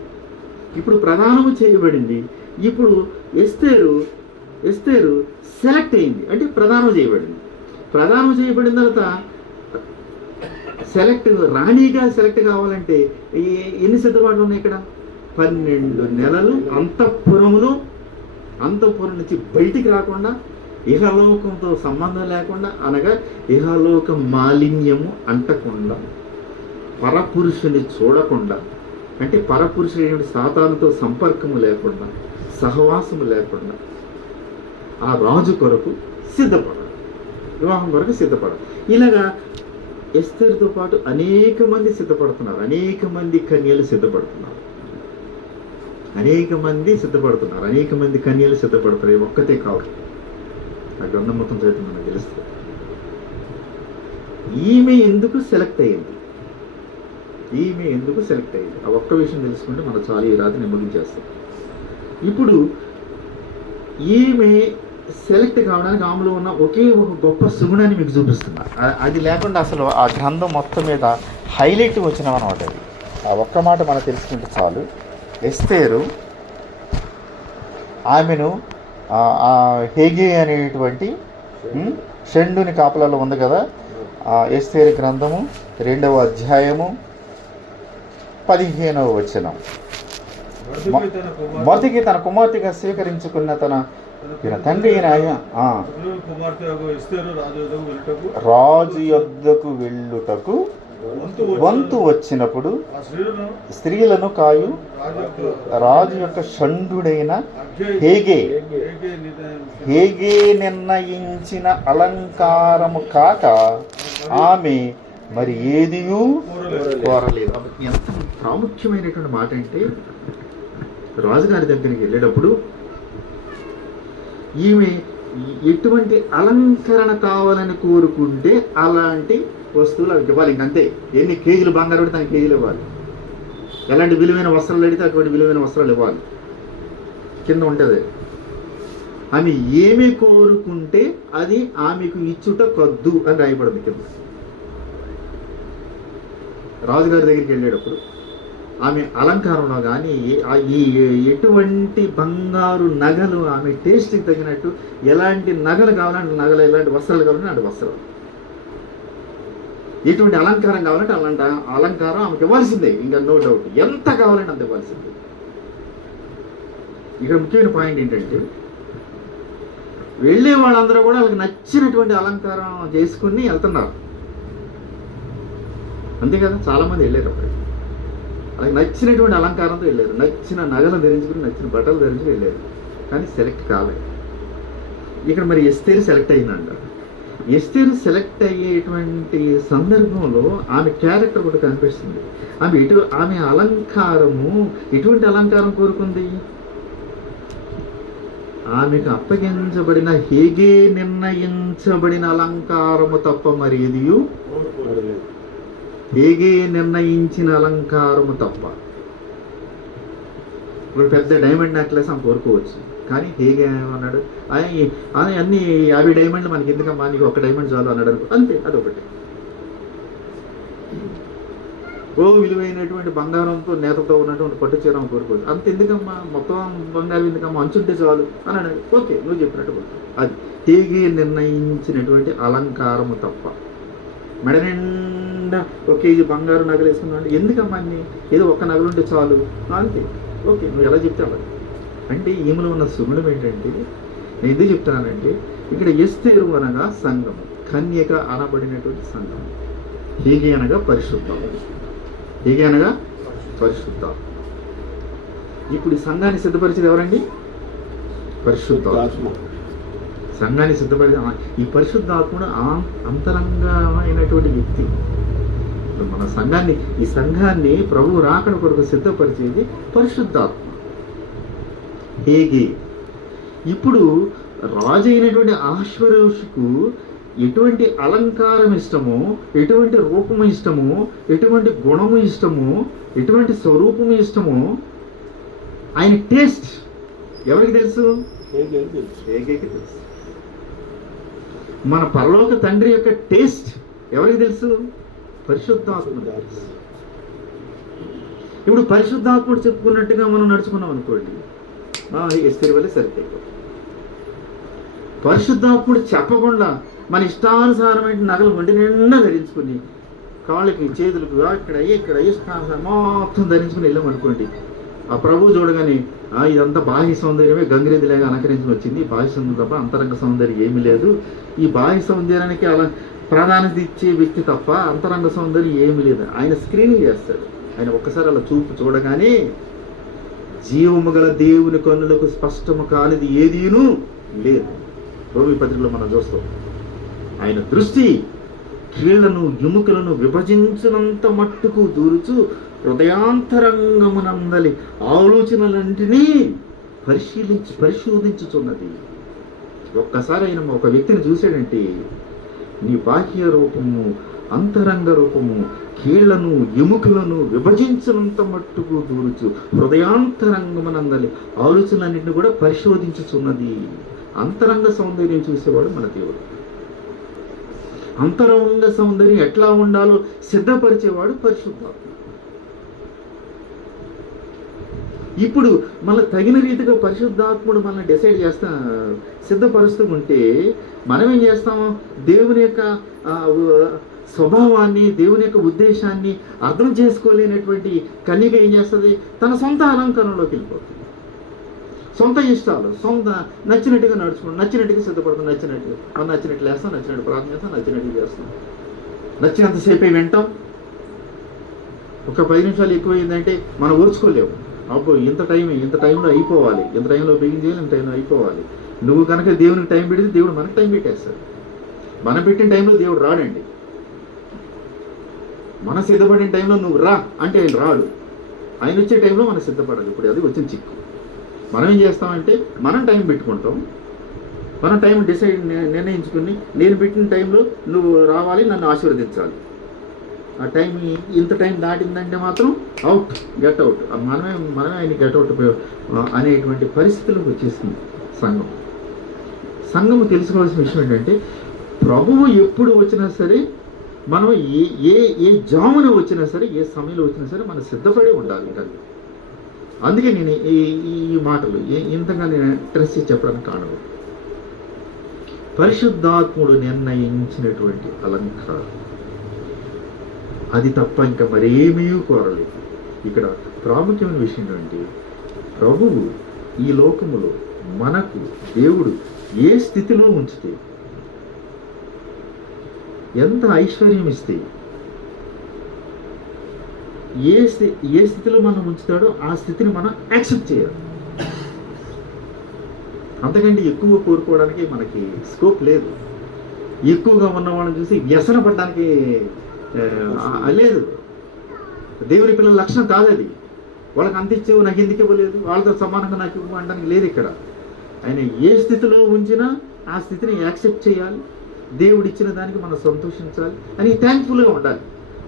ఇప్పుడు ప్రదానము చేయబడింది. ఇప్పుడు ఎస్తేరు సెలెక్ట్ అయింది, అంటే ప్రదానం చేయబడింది. ప్రదానం చేయబడిన తర్వాత రాణిగా సెలెక్ట్ కావాలంటే ఎన్ని సిద్ధపాట్లు ఉన్నాయి ఇక్కడ? 12 నెలలు అంతఃపురం నుంచి బయటికి రాకుండా, ఇహలోకంతో సంబంధం లేకుండా, అనగా ఇహలోక మాలిన్యము అంటకుండా, పరపురుషుని చూడకుండా, అంటే పరపురుషుడు సాతానుతో సంపర్కము లేకుండా, సహవాసము లేకుండా ఆ రాజు కొరకు సిద్ధపడాలి, వివాహం కొరకు సిద్ధపడాలి. ఇలాగా ఎస్తేరుతో పాటు అనేక మంది సిద్ధపడుతున్నారు, అనేక మంది కన్యలు సిద్ధపడుతున్నారు, అనేక మంది కన్యలు సిద్ధపడతారు. ఒక్కతే కాదు, ఆ గ్రంథం మొత్తం చదివితే మనకు తెలుస్తుంది. ఈమె ఎందుకు సెలెక్ట్ అయ్యింది? ఆ ఒక్క విషయం తెలుసుకుంటే మనం చాలా ఈ రాత్రి నిమ్మగించేస్తాం. ఇప్పుడు ఈమె సెలెక్ట్ కావడానికి ఆమెలో ఉన్న ఒకే ఒక గొప్ప సుగుణాన్ని మీకు చూపిస్తున్నా. అది లేకుండా అసలు ఆ గ్రంథం మొత్తం మీద హైలైట్ వచ్చినామన్నమాట. అది ఆ ఒక్క మాట మనం తెలుసుకుంటే చాలు. ఎస్తేరు ఆమెను హేగే అనేటువంటి షండుని కాపలాలో ఉంది కదా. ఎస్తేరు గ్రంథము 2వ అధ్యాయము 15వ వచనం. మొదటికి తన కుమార్తెగా స్వీకరించుకున్న తన తండ్రి రాజు యొద్దకు వెళ్ళుటకు వంతు వచ్చినప్పుడు స్త్రీలను కాయు రాజు యొక్క షండుడైన హేగే నిర్ణయించిన అలంకారము కాక ఆమె మరి ఏదియూ కోరలేదు. ఎంత ప్రాముఖ్యమైనటువంటి మాట అంటే, రాజుగారి దగ్గరికి వెళ్ళేటప్పుడు ఈమె ఎటువంటి అలంకరణ కావాలని కోరుకుంటే అలాంటి వస్తువులు అవి ఇవ్వాలి. ఇంకంతే. ఎన్ని కేజీలు బంగారు పెడితే దానికి కేజీలు ఇవ్వాలి. ఎలాంటి విలువైన వస్త్రాలు అడిగితే అటువంటి విలువైన వస్త్రాలు ఇవ్వాలి. కింద ఉంటుంది, ఆమె ఏమి కోరుకుంటే అది ఆమెకు ఇచ్చుట కద్దు అని రాయబడింది కింద. రాజుగారి దగ్గరికి వెళ్ళేటప్పుడు ఆమె అలంకారంలో కానీ ఎటువంటి బంగారు నగలు, ఆమె టేస్ట్కి తగినట్టు ఎలాంటి నగలు కావాలంటే నగలు, ఎలాంటి వస్త్రాలు కావాలంటే అలాంటి వస్త్రాలు, ఎటువంటి అలంకారం కావాలంటే అలాంటి అలంకారం ఆమెకి ఇవ్వాల్సిందే. ఇంకా నో డౌట్, ఎంత కావాలంటే అంత ఇవ్వాల్సిందే. ఇక్కడ ముఖ్యమైన పాయింట్ ఏంటంటే, వెళ్ళే వాళ్ళందరూ కూడా వాళ్ళకి నచ్చినటువంటి అలంకారం చేసుకుని వెళ్తున్నారు, అంతే కదా. చాలామంది వెళ్ళారు అప్పుడు వాళ్ళకి నచ్చినటువంటి అలంకారంతో వెళ్ళారు, నచ్చిన నగలు ధరించుకుని, నచ్చిన బట్టలు ధరించుకుని వెళ్ళారు, కానీ సెలెక్ట్ కాలేదు. ఇక్కడ మరి ఎస్తేరు సెలెక్ట్ అయిందంట. ఎస్తేరు సెలెక్ట్ అయ్యేటువంటి సందర్భంలో ఆమె క్యారెక్టర్ కూడా కనిపిస్తుంది. ఆమె అలంకారము ఎటువంటి అలంకారం కోరుకుంది? ఆమెకు అప్పగించబడిన హేగే నిర్ణయించబడిన అలంకారము తప్ప మరి ఏదియు, హేగే నిర్ణయించిన అలంకారము తప్ప. ఇప్పుడు పెద్ద డైమండ్ నెక్లెస్ ఆమె కోరుకోవచ్చు, కానీ హేగే ఏమన్నాడు, అన్ని 50 డైమండ్లు మనకి ఎందుకమ్మా, నీకు 1 డైమండ్ చాలు అన్నాడు అనుకో, అంతే. అదొకటి. విలువైనటువంటి బంగారంతో నేతతో ఉన్నటువంటి పట్టు చీర కోరుకోవచ్చు, అంత ఎందుకమ్మా, మొత్తం బంగారం ఎందుకమ్మా, అంచుంటే చాలు అని అన్నాడు. ఓకే, నువ్వు చెప్పినట్టు అది హేగే నిర్ణయించినటువంటి అలంకారము తప్ప. మెడ నిండా 1 కేజీ బంగారు నగలు వేసుకున్నాడు, ఎందుకమ్మా అన్ని, ఏదో 1 నగలుంటే చాలు అంతే. ఓకే, నువ్వు ఎలా చెప్తావు. అంటే ఈమెలో ఉన్న సుగుణం ఏంటంటే, నేను ఎందుకు చెప్తున్నానంటే, ఇక్కడ ఎస్తేరు అనగా సంఘం, కన్యక అనబడినటువంటి సంఘం, హేగే అనగా పరిశుద్ధం, హేగే అనగా పరిశుద్ధం. ఇప్పుడు ఈ సంఘాన్ని సిద్ధపరిచేది ఎవరండి? పరిశుద్ధాత్మ. సంఘాన్ని సిద్ధపరిచే ఈ పరిశుద్ధాత్ముడు అంతరంగమైనటువంటి వ్యక్తి. మన ఈ సంఘాన్ని ప్రభువు రాకడ కొరకు సిద్ధపరిచేది పరిశుద్ధాత్మ, హేగే. ఇప్పుడు రాజు అయినటువంటి ఆశ్వరోషుకు ఎటువంటి అలంకారం ఇష్టమో, ఎటువంటి రూపము ఇష్టమో, ఎటువంటి గుణము ఇష్టమో, ఎటువంటి స్వరూపము ఇష్టమో, ఆయన టేస్ట్ ఎవరికి తెలుసు? ఏకైకి తెలుసు. మన పరలోక తండ్రి యొక్క టేస్ట్ ఎవరికి తెలుసు? పరిశుద్ధాత్ముడు తెలుసు. ఇప్పుడు పరిశుద్ధాత్ముడు చెప్పుకున్నట్టుగా మనం నడుచుకున్నాం అనుకోండి, ఎస్తేరు వల్ల సరిపోతుంది. పరిశుద్ధాత్ముడు చెప్పకుండా మన ఇష్టానుసారమైన నగలు ఒంటి నిండా ధరించుకుని, కాళ్ళకి చేతులకు ఇక్కడ ఇష్టానుసారం మొత్తం ధరించుకుని వెళ్ళాం అనుకోండి, ఆ ప్రభు చూడగానే ఇదంతా బాహ్య సౌందర్యమే గంగిరెద్దులాగా అలంకరించుకుని వచ్చింది, బాహ్య సౌందర్యం తప్ప అంతరంగ సౌందర్యం ఏమీ లేదు, ఈ బాహ్య సౌందర్యానికి అలా ప్రాధాన్యత ఇచ్చే వ్యక్తి తప్ప అంతరంగ సౌందర్యం ఏమీ లేదు. ఆయన స్క్రీనింగ్ చేస్తాడు. ఆయన ఒక్కసారి అలా చూడగానే జీవము గల దేవుని కన్నులకు స్పష్టము కానిది ఏదీనూ లేదు. రోమీ పత్రికలో మనం చూస్తాం. ఆయన దృష్టి కీళ్లను ఎముకలను విభజించినంత మట్టుకు దూరుచు హృదయాంతరంగమునందలి ఆలోచనలన్నింటినీ పరిశోధించుచున్నది. ఒక్కసారి ఆయన ఒక వ్యక్తిని చూశాడంటే, నీ బాహ్య రూపము అంతరంగ రూపము కీళ్లను ఎముకలను విభజించినంత మట్టుకు దూరుచు హృదయాంతరంగమునందలి ఆలోచనలన్నింటినీ కూడా పరిశోధించుచున్నది. అంతరంగ సౌందర్యం చూసేవాడు మన దేవుడు. అంతరంగ సౌందర్యం ఎట్లా ఉండాలో సిద్ధపరిచేవాడు పరిశుద్ధాత్మ. ఇప్పుడు మళ్ళీ తగిన రీతిగా పరిశుద్ధాత్ముడు మనల్ని డిసైడ్ సిద్ధపరుస్తూ ఉంటే మనం ఏం చేస్తాము? దేవుని యొక్క స్వభావాన్ని, దేవుని యొక్క ఉద్దేశాన్ని అర్థం చేసుకోలేనటువంటి కన్యక ఏం చేస్తుంది? తన సొంత అలంకరణలోకి వెళ్ళిపోతుంది. సొంత ఇష్టాలు, సొంత నచ్చినట్టుగా నడుచుకుంటాం, నచ్చినట్టుగా సిద్ధపడతాం, నచ్చినట్టు వేస్తాం, నచ్చినట్టు ప్రార్థన చేస్తాం, నచ్చినట్టు చేస్తాం, నచ్చినంతసేపే వింటాం. ఒక 10 నిమిషాలు ఎక్కువైందంటే మనం ఓర్చుకోలేము. అప్పుడు ఇంత టైంలో అయిపోవాలి, ఇంత టైంలో బిగిన్ చేయాలి, ఇంత టైంలో అయిపోవాలి. నువ్వు కనుక దేవునికి టైం పెడితే దేవుడు మనకు టైం పెట్టేస్తాడు. మనం పెట్టిన టైంలో దేవుడు రాడండి. మన సిద్ధపడిన టైంలో నువ్వు రా అంటే ఆయన రాడు. ఆయన వచ్చే టైంలో మనం సిద్ధపడాలి. ఇప్పుడు అది వచ్చిన చిక్కు. మనం ఏం చేస్తామంటే మనం టైం పెట్టుకుంటాం. మనం టైం నిర్ణయించుకుని నేను పెట్టిన టైంలో నువ్వు రావాలి, నన్ను ఆశీర్వదించాలి. ఆ టైం ఇంత టైం దాటిందంటే మాత్రం గెట్ అవుట్. మనమే ఆయన గెట్ అవుట్ అనేటువంటి పరిస్థితులకు వచ్చేసింది సంఘము. తెలుసుకోవాల్సిన విషయం ఏంటంటే, ప్రభువు ఎప్పుడు వచ్చినా సరే, మనం ఏ జామున వచ్చినా సరే, ఏ సమయంలో వచ్చినా సరే మనం సిద్ధపడి ఉండాలి. అందుకే నేను ఈ మాటలు ఇంతగా నేను ఇంట్రెస్ట్ చెప్పడానికి కారణం, పరిశుద్ధాత్ముడు నిర్ణయించినటువంటి అలంకారం అది తప్ప ఇంకా మరేమీ కోరలేదు. ఇక్కడ ప్రాముఖ్యమైన విషయం ఏంటంటే, ప్రభువు ఈ లోకములో మనకు దేవుడు ఏ స్థితిలో ఉంచితే, ఎంత ఐశ్వర్యం ఇస్తే, ఏ స్థితిలో మనం ఉంచుతాడో ఆ స్థితిని మనం యాక్సెప్ట్ చేయాలి. అంతకంటే ఎక్కువ కోరుకోవడానికి మనకి స్కోప్ లేదు. ఎక్కువగా ఉన్న వాళ్ళని చూసి వ్యసన పడడానికి లేదు. దేవుని పిల్లల లక్షణం కాదు అది. వాళ్ళకి అంత ఇచ్చేవు నాకు ఎందుకు ఇవ్వలేదు, వాళ్ళతో సమానంగా నాకు ఇవ్వు అనడానికి లేదు ఇక్కడ. ఆయన ఏ స్థితిలో ఉంచినా ఆ స్థితిని యాక్సెప్ట్ చేయాలి. దేవుడు ఇచ్చిన దానికి మనం సంతోషించాలి అని థ్యాంక్ఫుల్గా ఉండాలి.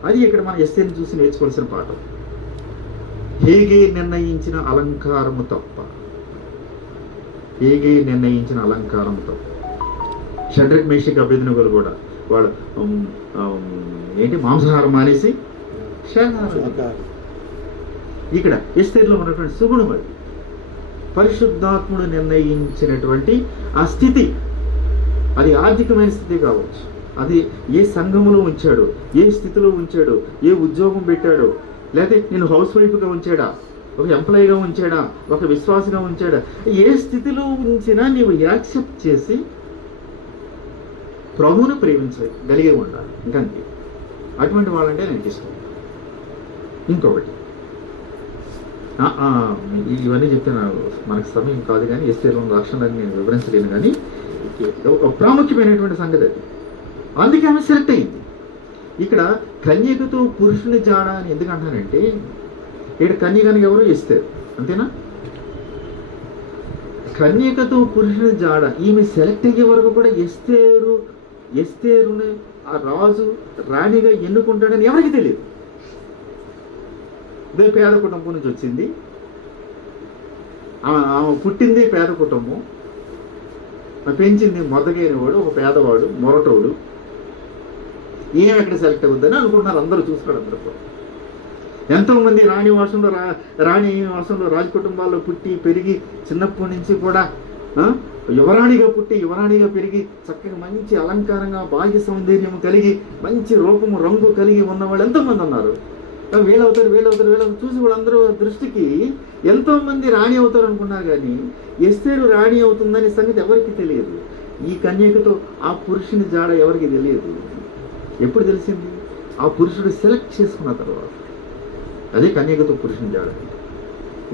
అది ఇక్కడ మన ఎస్తేర్ని చూసి నేర్చుకోవాల్సిన పాఠం. హేగే నిర్ణయించిన అలంకారము తప్ప, హేగే నిర్ణయించిన అలంకారము తప్ప. షడ్రక్ మేషక్ అబేద్నెగోలు కూడా వాళ్ళు మాంసాహారం మానేసి శాకాహారం. ఇక్కడ ఎస్తేర్లో ఉన్నటువంటి సుగుణం అది. పరిశుద్ధాత్ముడు నిర్ణయించినటువంటి ఆ స్థితి, అది ఆర్థికమైన స్థితి కావచ్చు, అది ఏ సంఘములో ఉంచాడో, ఏ స్థితిలో ఉంచాడో, ఏ ఉద్యోగం పెట్టాడో, లేకపోతే నేను హౌస్ వైఫ్గా ఉంచాడా, ఒక ఎంప్లాయీగా ఉంచాడా, ఒక విశ్వాసగా ఉంచాడా, ఏ స్థితిలో ఉంచినా నీవు యాక్సెప్ట్ చేసి ప్రభువును ప్రేమించగలిగే ఉండాలి. ఇంకంతే. అటువంటి వాళ్ళంటే నాకు ఇష్టం. ఇంకొకటి, ఇవన్నీ చెప్తే మనకు సమయం కాదు కానీ ఎస్తేర్లో లక్షణాన్ని నేను వివరించలేను, కానీ ఒక ప్రాముఖ్యమైనటువంటి సంగతి అది. అందుకే ఆమె సెలెక్ట్ అయింది. ఇక్కడ కన్యకతో పురుషుని జాడ అని ఎందుకు అంటానంటే, ఇక్కడ కన్యకని ఎవరు? ఎస్తేరు, అంతేనా? కన్యకతో పురుషుని జాడ ఈమె సెలెక్ట్ అయ్యే వరకు కూడా ఎస్తేరుని ఆ రాజు రాణిగా ఎన్నుకుంటాడని ఎవరికి తెలియదు. పేద కుటుంబం నుంచి వచ్చింది. ఆమె పుట్టింది పేద కుటుంబం, పెంచింది మొదగైన వాడు, ఒక పేదవాడు, మొరటోడు. ఏం ఎక్కడ సెలెక్ట్ అవుద్దని అనుకుంటున్నారు అందరూ, చూసుకున్నారు అందరూ కూడా. ఎంతోమంది రాణి వంశంలో రాజ కుటుంబాల్లో పుట్టి పెరిగి చిన్నప్పటి నుంచి కూడా యువరాణిగా పుట్టి యువరాణిగా పెరిగి చక్కగా మంచి అలంకారంగా భాగ్య సౌందర్యం కలిగి మంచి రూపము రంగు కలిగి ఉన్నవాళ్ళు ఎంతోమంది ఉన్నారు. వీళ్ళవుతారు చూసి వాళ్ళందరూ దృష్టికి ఎంతోమంది రాణి అవుతారు అనుకున్నారు. కానీ ఎస్తేరు రాణి అవుతుందనే సంగతి ఎవరికి తెలియదు. ఈ కన్యకతో ఆ పురుషుని జాడ ఎవరికి తెలియదు. ఎప్పుడు తెలిసింది? ఆ పురుషుడు సెలెక్ట్ చేసుకున్న తర్వాత. అదే కన్యకతో పురుషుని జాడ.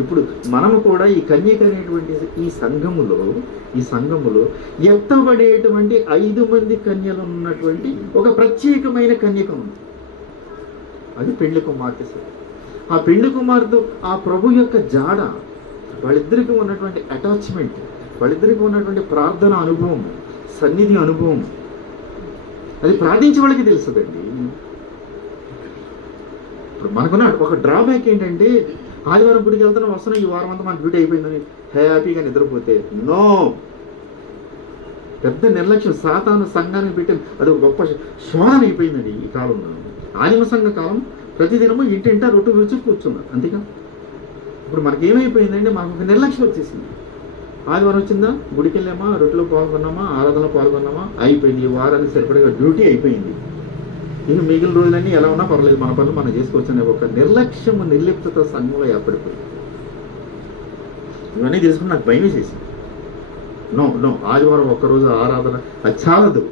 ఇప్పుడు మనము కూడా ఈ కన్యక అనేటువంటి ఈ సంఘములో ఎత్తబడేటువంటి 5 మంది కన్యలు ఉన్నటువంటి ఒక ప్రత్యేకమైన కన్యక ఉంది. అది పెళ్లి కుమార్తె. ఆ పెళ్లి కుమార్తె ఆ ప్రభు యొక్క జాడ, వాళ్ళిద్దరికీ ఉన్నటువంటి అటాచ్మెంట్, వాళ్ళిద్దరికీ ఉన్నటువంటి ప్రార్థన అనుభవం, సన్నిధి అనుభవం, అది ప్రార్థించే వాళ్ళకి తెలుస్తుందండి. ఇప్పుడు మనకున్న ఒక డ్రాబ్యాక్ ఏంటంటే, ఆదివారం గుడికి వెళ్తున్నాం, వస్తున్నాం, ఈ వారం అంతా మన డ్యూటీ అయిపోయిందని హ్యాపీగా నిద్రపోతే నో, పెద్ద నిర్లక్ష్యం. సాతాను సంఘానికి పెట్టిన అది ఒక గొప్ప శోధన అయిపోయిందండి ఈ కాలంలో. ఆదిమ సంఘ కాలం ప్రతిదినము ఇంటింటా రొట్టె విరుచు కూర్చున్నారు, అంతేగా. ఇప్పుడు మనకేమైపోయిందంటే, మనకు ఒక నిర్లక్ష్యం వచ్చేసింది. ఆదివారం వచ్చిందా, గుడికి వెళ్ళామా, రొట్టెలో పాల్గొన్నామా, ఆరాధనలో పాల్గొన్నామా, అయిపోయింది. ఈ వారానికి సరిపడే డ్యూటీ అయిపోయింది. ఇక మిగిలిన రోజులన్నీ ఎలా ఉన్నా పర్లేదు, మన పనులు మనం చేసుకోవచ్చు అనే ఒక నిర్లక్ష్యము, నిర్లిప్తత సంఘంలో ఏర్పడిపోయింది. ఇవన్నీ తెలుసుకుని నాకు భయం వేసేసింది. నో ఆదివారం ఒక్కరోజు ఆరాధన అది చాలదు.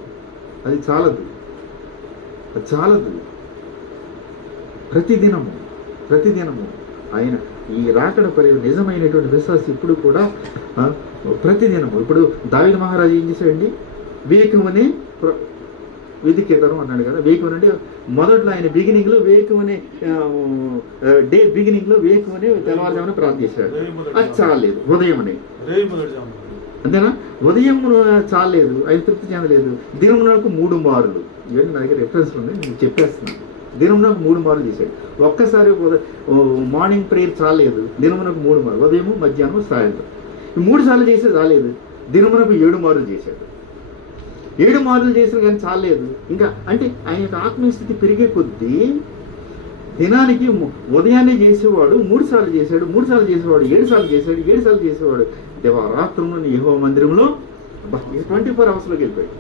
ప్రతిదినము ఆయన ఈ రాకడ పరి నిజమైనటువంటి విశ్వాసి ఇప్పుడు కూడా ప్రతిదినము. ఇప్పుడు దావీదు మహారాజు ఏం చేశాడండి? వేకువనే వెతికేతరం అన్నాడు కదా. వేకువని అంటే మొదట్లో ఆయన బిగినింగ్లో వేకువనే వేకువనే తెల్లవారుజామున ప్రార్థన చేశాడు. అది చాలేదు. ఉదయమని అంతేనా? ఉదయం చాలేదు, ఆయన తృప్తి చెందలేదు. దినమునకు 3 మారులు. ఇవన్నీ నా దగ్గర రిఫరెన్స్ ఉంది, నేను చెప్పేస్తున్నాను. దినమునకు 3 మారులు చేశాడు. ఒక్కసారి మార్నింగ్ ప్రేయర్ చాలేదు, దినమునకు 3 మారులు, ఉదయము, మధ్యాహ్నం, సాయంత్రం. 3 సార్లు చేస్తే చాలేదు, దినమునకు 7 మారులు చేశాడు. 7 మారులు చేసిన కానీ చాలేదు. ఇంకా అంటే ఆయన యొక్క ఆత్మీయస్థితి పెరిగే కొద్దీ దినానికి ఉదయాన్నే చేసేవాడు 3 సార్లు చేశాడు, 3 సార్లు చేసేవాడు 7 సార్లు చేశాడు, 7 సార్లు చేసేవాడు. దేవారాత్రంలోని యెహోవా మందిరంలో 24 అవర్స్లోకి వెళ్ళిపోయాడు.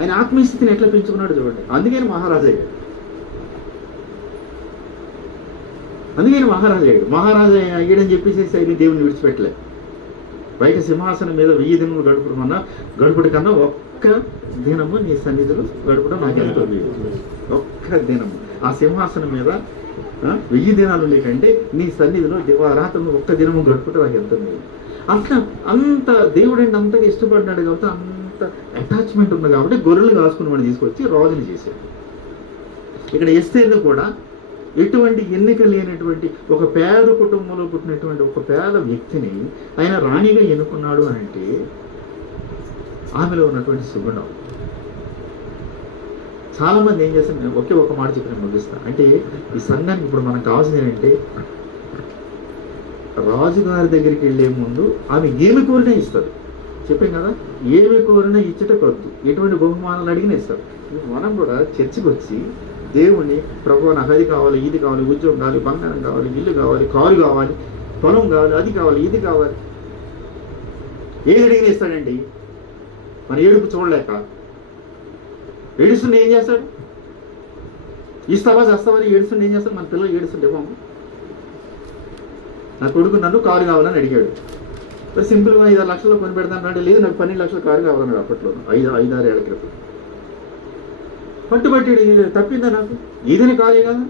ఆయన ఆత్మీయస్థితిని ఎట్లా పెంచుకున్నాడు చూడండి. అందుకని మహారాజు మహారాజు అయ్యాడని చెప్పేసి ఆయన దేవుని విడిచిపెట్టలే. బయట సింహాసనం మీద 1000 దినములు గడుపుడు కన్నా ఒక్క దినము నీ సన్నిధిలో గడపడం నాకు ఎంతో లేదు. ఒక్క దినము ఆ సింహాసనం మీద 1000 దినాలు లేకంటే నీ సన్నిధిలో దివారాత్రులు ఒక్క దినము గడుపుట నాకు ఎంతో లేదు. అట్లా అంత దేవుడంటే అంతగా ఇష్టపడ్డాడు కాబట్టి, అంత అటాచ్మెంట్ ఉంది కాబట్టి గొర్రెలు కాసుకుని వాడిని తీసుకొచ్చి రాజుని చేశాడు. ఇక్కడ ఎస్తేర్ను కూడా ఎటువంటి ఎన్నిక లేనటువంటి ఒక పేద కుటుంబంలో పుట్టినటువంటి ఒక పేద వ్యక్తిని ఆయన రాణిగా ఎన్నుకున్నాడు అని అంటే ఆమెలో ఉన్నటువంటి సుగుణం. చాలామంది ఏం చేస్తారు, నేను ఒకే ఒక మాట చెప్పి నేను ముగిస్తాను. అంటే ఈ సంఘానికి ఇప్పుడు మనకు కావాల్సింది ఏంటంటే, రాజుగారి దగ్గరికి వెళ్ళే ముందు ఆమె ఏమి కోరినా ఇస్తారు. చెప్పాం కదా, ఏమి కోరినా ఇచ్చట కొద్దు, ఎటువంటి బహుమానాలు అడిగినా ఇస్తారు. మనం కూడా చర్చికి వచ్చి దేవుణ్ణి, ప్రభు నాకు అది కావాలి, ఇది కావాలి, ఉద్యోగం కావాలి, బంగారం కావాలి, ఇల్లు కావాలి, కారు కావాలి, పొలం కావాలి, అది కావాలి, ఇది కావాలి, ఏది అడిగినా ఇస్తాడండి. మన ఏడుపు చూడలేక ఏడుస్తుంటే ఏం చేస్తాడు? ఇస్తావా చేస్తావని ఏడుస్తుంటే ఏం చేస్తాడు? మన పిల్లలు ఏడుస్తుంటే, బాబు నా కొడుకు నన్ను కారు కావాలని అడిగాడు, సింపుల్గా 5-6 లక్షలు కొని పెడతాను అంటే, లేదు నాకు 12 లక్షల కారు కావాలన్నాడు. అప్పట్లో 5-6 ఏళ్ల క్రితం పట్టుబట్టి తప్పిందా నాకు? ఏదైనా కాలే కదా.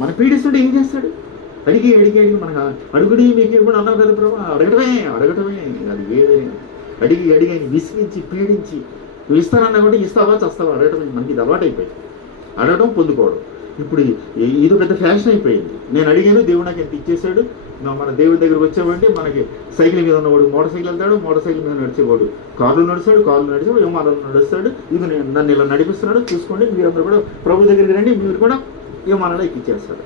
మన పీడిస్తుంటే ఏం చేస్తాడు? అడిగి మనకు అడుగుడి మీకు ఇవ్వడం అన్నావు కదా ప్రభు, అడగటమే అది ఏదైనా అడిగి ఆయన విసిగించి పీడించి నువ్వు ఇస్తానన్నా కూడా ఇస్తావా చస్తావా అడగటమే. మనకి ఇది అలవాటు అయిపోయింది, అడగడం పొందుకోవడం. ఇప్పుడు ఇది పెద్ద ఫ్యాషన్ అయిపోయింది. నేను అడిగాను, దేవుడు నాకు ఎంత ఇచ్చేసాడు. మన దేవుడి దగ్గరకు వచ్చేవాడి మనకి సైకిల్ మీద ఉన్నవాడు మోటార్ సైకిల్ వెళ్తాడు, మోటార్ సైకిల్ మీద నడిచేవాడు కార్లు నడుస్తాడు, విమానాలు నడుస్తాడు. ఇది నన్ను ఇలా నడిపిస్తున్నాడు, చూసుకోండి, మీరందరూ కూడా ప్రభు దగ్గరికి రండి, మీరు కూడా విమానాలు ఎక్కిచ్చేస్తారు.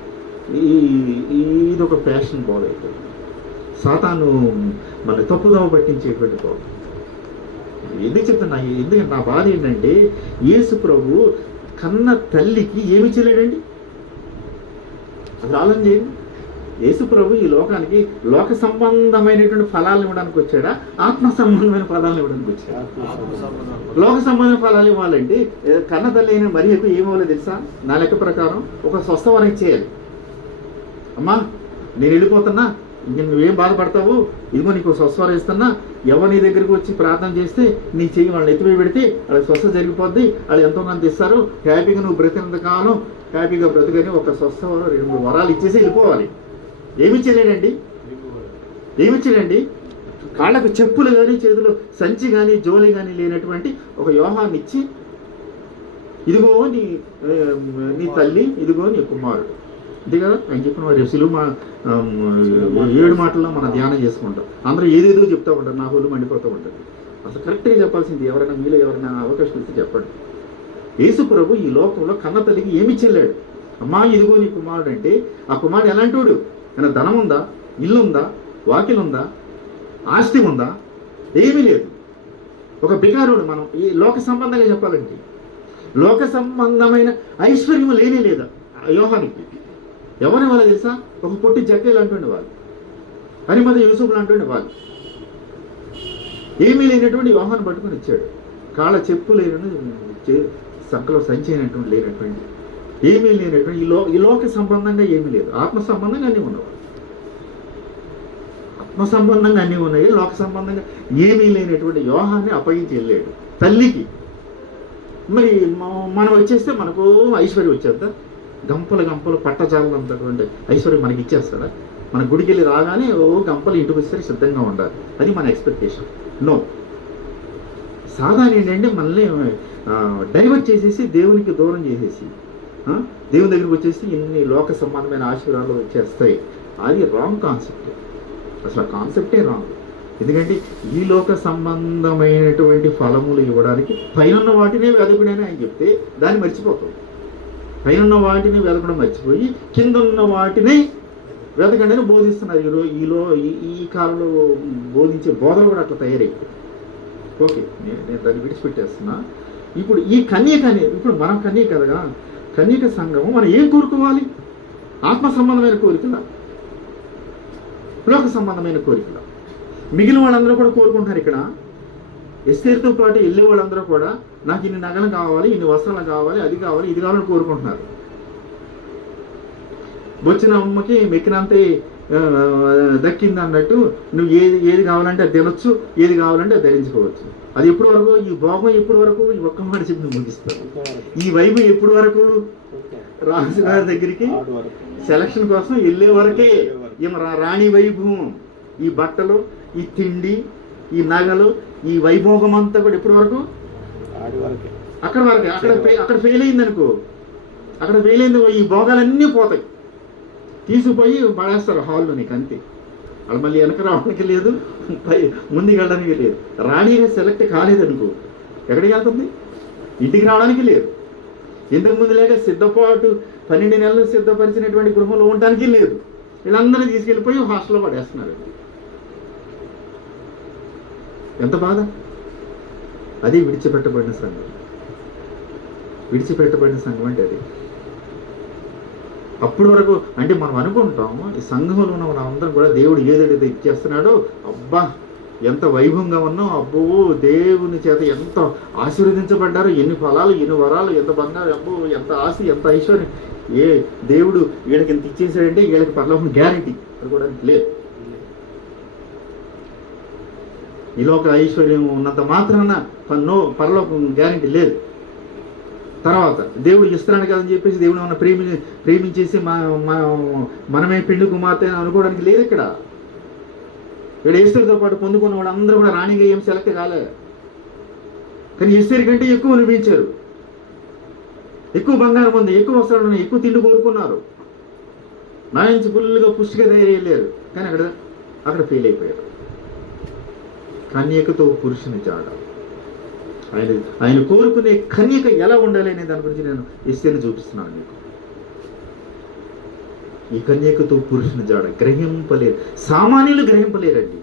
ఇది ఒక ఫ్యాషన్ బాల్ అయిపోయింది. సాతాను మన తప్పుదోవ పట్టించేటువంటి బాల్. ఎందుకు చెప్తున్నా, ఎందుకంటే నా బాధ ఏంటంటే యేసు ప్రభు కన్న తల్లికి ఏమి చేయలేడండి. అది ఆలోచన చేయండి. యేసు ప్రభు ఈ లోకానికి లోక సంబంధమైనటువంటి ఫలాలు ఇవ్వడానికి వచ్చాడా, ఆత్మ సంబంధమైన ఫలాలను ఇవ్వడానికి వచ్చాడా? లోక సంబంధమైన ఫలాలు ఇవ్వాలంటే కన్న తల్లి అయిన మరి ఎక్కువ ఏమవ్వాలి తెలుసా? నా లెక్క ప్రకారం ఒక స్వస్థవరం చేయాలి. అమ్మా నేను వెళ్ళిపోతున్నా, ఇంక నువ్వేం బాధపడతావు, ఇదిగో నీకు స్వస్థవరం ఇస్తున్నా, ఎవరు నీ దగ్గరికి వచ్చి ప్రార్థన చేస్తే నీ చెయ్యి వాళ్ళని ఎత్తిపోయి పెడితే వాళ్ళకి స్వస్థ జరిగిపోద్ది, వాళ్ళు ఎంతో మంది ఇస్తారు, హ్యాపీగా నువ్వు బ్రతికినంత కాలం హ్యాపీగా బ్రతుకని ఒక స్వస్థవరం 2 వరాలు ఇచ్చేసి వెళ్ళిపోవాలి. ఏమిచ్చాడండి? ఏమిచ్చాడండి? కాళ్ళకు చెప్పులు కానీ చేతిలో సంచి కానీ జోలి కానీ లేనటువంటి ఒక యోహాన్ని ఇచ్చి, ఇదిగో నీ తల్లి, ఇదిగో నీ కుమారుడు. అంతే కదా ఆయన చెప్పిన వారు రేపు మా 7 మాటల్లో మనం ధ్యానం చేసుకుంటాం. అందరూ ఏదేదో చెప్తూ ఉంటారు, నా హోలు మండిపోతూ ఉంటారు. అసలు కరెక్ట్గా చెప్పాల్సింది ఎవరైనా మీలో ఎవరైనా అవకాశం ఇస్తే చెప్పండి. యేసు ప్రభు ఈ లోకంలో కన్న తల్లికి ఏమి చెల్లాడు? అమ్మా ఇదిగో నీ కుమారుడు అంటే ఆ కుమారుడు ఎలాంటోడు? ఏమైనా ధనం ఉందా, ఇల్లు ఉందా, వాకిలు ఉందా, ఆస్తి ఉందా? ఏమీ లేదు. ఒక బికారుడు. మనం ఈ లోక సంబంధంగా చెప్పాలంటే లోక సంబంధమైన ఐశ్వర్యం లేనే లేదా యోహానికి. ఎవరి వాళ్ళ తెలుసా? ఒక పొట్టి జక్కలు అంటుండే వాళ్ళు, అరిమద యూసుఫ్లు అంటుండే వాళ్ళు. ఏమీ లేనటువంటి యోహాను పట్టుకొని ఇచ్చాడు. కాళ్ళ చెప్పు లేనటువంటి, సంకలో సంచి అయినటువంటి లేనటువంటి, ఏమీ లేనటువంటి ఈ లోక సంబంధంగా ఏమీ లేదు. ఆత్మ సంబంధంగా అన్నీ ఉన్నవాడు. ఆత్మ సంబంధంగా అన్నీ ఉన్నాయి, లోక సంబంధంగా ఏమీ లేనటువంటి యోహాన్ని అప్పగించి వెళ్ళాడు తల్లికి. మరి మనం వచ్చేస్తే మనకు ఐశ్వర్యం వచ్చేద్దా? గంపలు పట్టజాలంతటువంటి ఐశ్వర్యం మనకి ఇచ్చేస్తాడా? మన గుడికి వెళ్ళి రాగానే గంపలు ఇంటికి వస్తే సిద్ధంగా ఉండాలి, అది మన ఎక్స్పెక్టేషన్. నో. సాధారణ ఏంటంటే మనల్ని డైవర్ట్ చేసేసి దేవునికి దూరం చేసేసి దేవుని దగ్గరికి వచ్చేసి ఇన్ని లోక సంబంధమైన ఆశీర్వాదాలు వచ్చేస్తాయి. అది రాంగ్ కాన్సెప్ట్. అసలు ఆ కాన్సెప్టే రాంగ్. ఎందుకంటే ఈ లోక సంబంధమైనటువంటి ఫలములు ఇవ్వడానికి పైన వాటినే వెదకుడని ఆయన చెప్తే దాన్ని మర్చిపోతాం. పైన వాటిని వెదకడం మర్చిపోయి కింద ఉన్న వాటిని వెదకండి అని బోధిస్తున్నారు. ఈ కాలంలో బోధించే బోధలు కూడా అట్లా తయారైపోయి. ఓకే, నేను దాన్ని విడిచిపెట్టేస్తున్నా. ఇప్పుడు ఈ కన్యకని, ఇప్పుడు మనం కన్యక కదా, కన్యక సంఘము మనం ఏం కోరుకోవాలి? ఆత్మ సంబంధమైన కోరికల, లోక సంబంధమైన కోరికల. మిగిలిన వాళ్ళందరూ కూడా కోరుకుంటున్నారు. ఇక్కడ ఎస్తేరుతో పాటు వెళ్ళే వాళ్ళందరూ కూడా నాకు ఇన్ని నగలు కావాలి, ఇన్ని వస్త్రాలు కావాలి, అది కావాలి, ఇది కావాలని కోరుకుంటున్నారు. వచ్చిన అమ్మకి మెక్కినంతే దక్కింది అన్నట్టు నువ్వు ఏది కావాలంటే అది తినొచ్చు, ఏది కావాలంటే అది ధరించుకోవచ్చు. అది ఎప్పటి వరకు? ఈ భోగం ఎప్పటి వరకు? ఈ ఒక్క మాట చెప్పి ముగిస్తారు. ఈ వైభవం ఎప్పటి వరకు? రాజు గారి దగ్గరికి సెలక్షన్ కోసం వెళ్ళే వరకే. ఏమో రాణి వైభవం, ఈ బట్టలు, ఈ తిండి, ఈ నగలు, ఈ వైభోగం అంతా కూడా ఎప్పటి వరకు? అక్కడ వరకే. అక్కడ ఫెయిల్ అయింది అనుకో, అక్కడ ఫెయిల్ అయింది, ఈ భోగాలన్నీ పోతాయి, తీసుకుపోయి పడేస్తారు హాల్లో. నీకు అంతే. వాళ్ళు మళ్ళీ వెనక రావడానికి లేదు, ముందుకు వెళ్ళడానికి లేదు. రాణిగా సెలెక్ట్ కాలేదనుకో ఎక్కడికి వెళ్తుంది? ఇంటికి రావడానికి లేదు. ఇంతకుముందు లేక సిద్ధపాటు 12 నెలలు సిద్ధపరిచినటువంటి గృహంలో ఉండడానికి లేదు. వీళ్ళందరినీ తీసుకెళ్ళిపోయి హాస్టల్లో పడేస్తున్నారు. ఎంత బాధ! అది విడిచిపెట్టబడిన సంఘం. విడిచిపెట్టబడిన సంఘం అంటే అది. అప్పటి వరకు అంటే మనం అనుకుంటాము ఈ సంఘంలో ఉన్న మనం అందరం కూడా దేవుడు ఏదైతే ఇచ్చేస్తున్నాడో, అబ్బా ఎంత వైభవంగా ఉన్నాం, అబ్బో దేవుని చేత ఎంత ఆశీర్వదించబడ్డారు, ఎన్ని ఫలాలు, ఎన్ని వరాలు, ఎంత బంగారు, అబ్బో ఎంత ఆస్తి, ఎంత ఐశ్వర్యం, ఏ దేవుడు వీళ్ళకి ఎంత ఇచ్చేసాడంటే వీళ్ళకి పరలోకం గ్యారెంటీ అనుకోవడానికి లేదు. ఈ లోక ఐశ్వర్యం ఉన్నంత మాత్రాన పరలోకం గ్యారెంటీ లేదు. తర్వాత దేవుడు ఇస్తున్నాడు కదని చెప్పేసి దేవుడు ఏమన్నా ప్రేమించేసి మనమే పెళ్లి కుమార్తె అనుకోవడానికి లేదు. ఇక్కడ వీడు ఎస్తేరుతో పాటు పొందుకున్న వాళ్ళు అందరూ కూడా రాణిగా ఏం సెలెక్ట్ కాలే. కానీ ఎస్తేరు కంటే ఎక్కువ అనిపించారు, ఎక్కువ బంగారం ఉంది, ఎక్కువ వస్త్రాలు ఉన్నాయి, ఎక్కువ తిండి కోరుకున్నారు, నా నుంచి ఫుల్గా పుష్టిగా తయారయ్యారు. కానీ అక్కడ ఫెయిల్ అయిపోయారు. కన్యకతో పురుషుని జాడ. ఆయన కోరుకునే కన్యక ఎలా ఉండాలి అనే దాని గురించి నేను ఎస్తేరుని చూపిస్తున్నాను మీకు. ఈ కన్యకతో పురుషుని జాడ గ్రహింపలేరు. సామాన్యులు గ్రహింపలేరండి,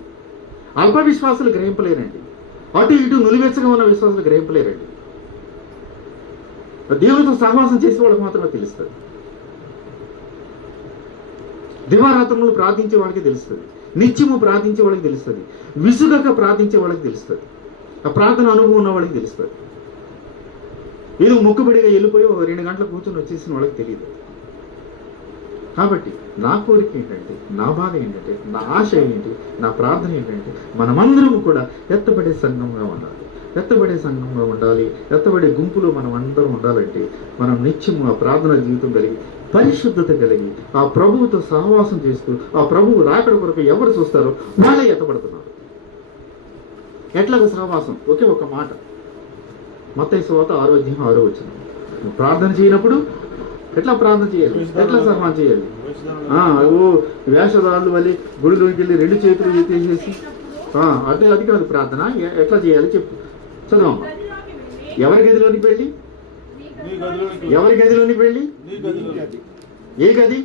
అల్ప విశ్వాసులు గ్రహింపలేరండి, అటు ఇటు నులివెచ్చగా ఉన్న విశ్వాసులు గ్రహింపలేరండి. దేవుడితో సహవాసం చేసే వాళ్ళకి మాత్రమే తెలుస్తుంది. దివారాత్రములు ప్రార్థించే వాళ్ళకి తెలుస్తుంది, నిత్యము ప్రార్థించే వాళ్ళకి తెలుస్తుంది, విసుగక ప్రార్థించే వాళ్ళకి తెలుస్తుంది, ఆ ప్రార్థన అనుభవం ఉన్న వాళ్ళకి తెలుస్తుంది. ఏదో మొక్కుబడిగా వెళ్ళిపోయి 2 గంటలు కూర్చొని వచ్చేసిన వాళ్ళకి తెలియదు. కాబట్టి నా కోరిక ఏంటంటే, నా బాధ ఏంటంటే, నా ఆశ ఏంటి, నా ప్రార్థన ఏంటంటే, మనమందరం కూడా ఎత్తబడే సంఘంగా ఉండాలి. ఎత్తబడే సంఘంగా ఉండాలి. ఎత్తబడే గుంపులో మనం అందరం ఉండాలంటే మనం నిత్యము ఆ ప్రార్థన జీవితం కలిగి, పరిశుద్ధత కలిగి, ఆ ప్రభువుతో సహవాసం చేస్తూ, ఆ ప్రభువు రాకడ కొరకు ఎవరు చూస్తారో వాళ్ళే ఎత్తబడుతున్నారు. ఎట్లాగ సహవాసం? ఒకే ఒక మాట, మత్తయి సువార్త 6:6 నువ్వు ప్రార్థన చేయనప్పుడు ఎట్లా ప్రార్థన చేయాలి, ఎట్లా సహవాసం చేయాలి? వేషధారులు వల్లి గుడిలోకి వెళ్ళి 2 చేతులు ఎత్తేసేసి అంటే అది కాదు ప్రార్థన. ఎట్లా చేయాలి చెప్పు, చదవమ్మా. ఎవరి గదిలోనికి వెళ్ళి? ఎవరి గదిలోనికి వెళ్ళి? ఏ గది?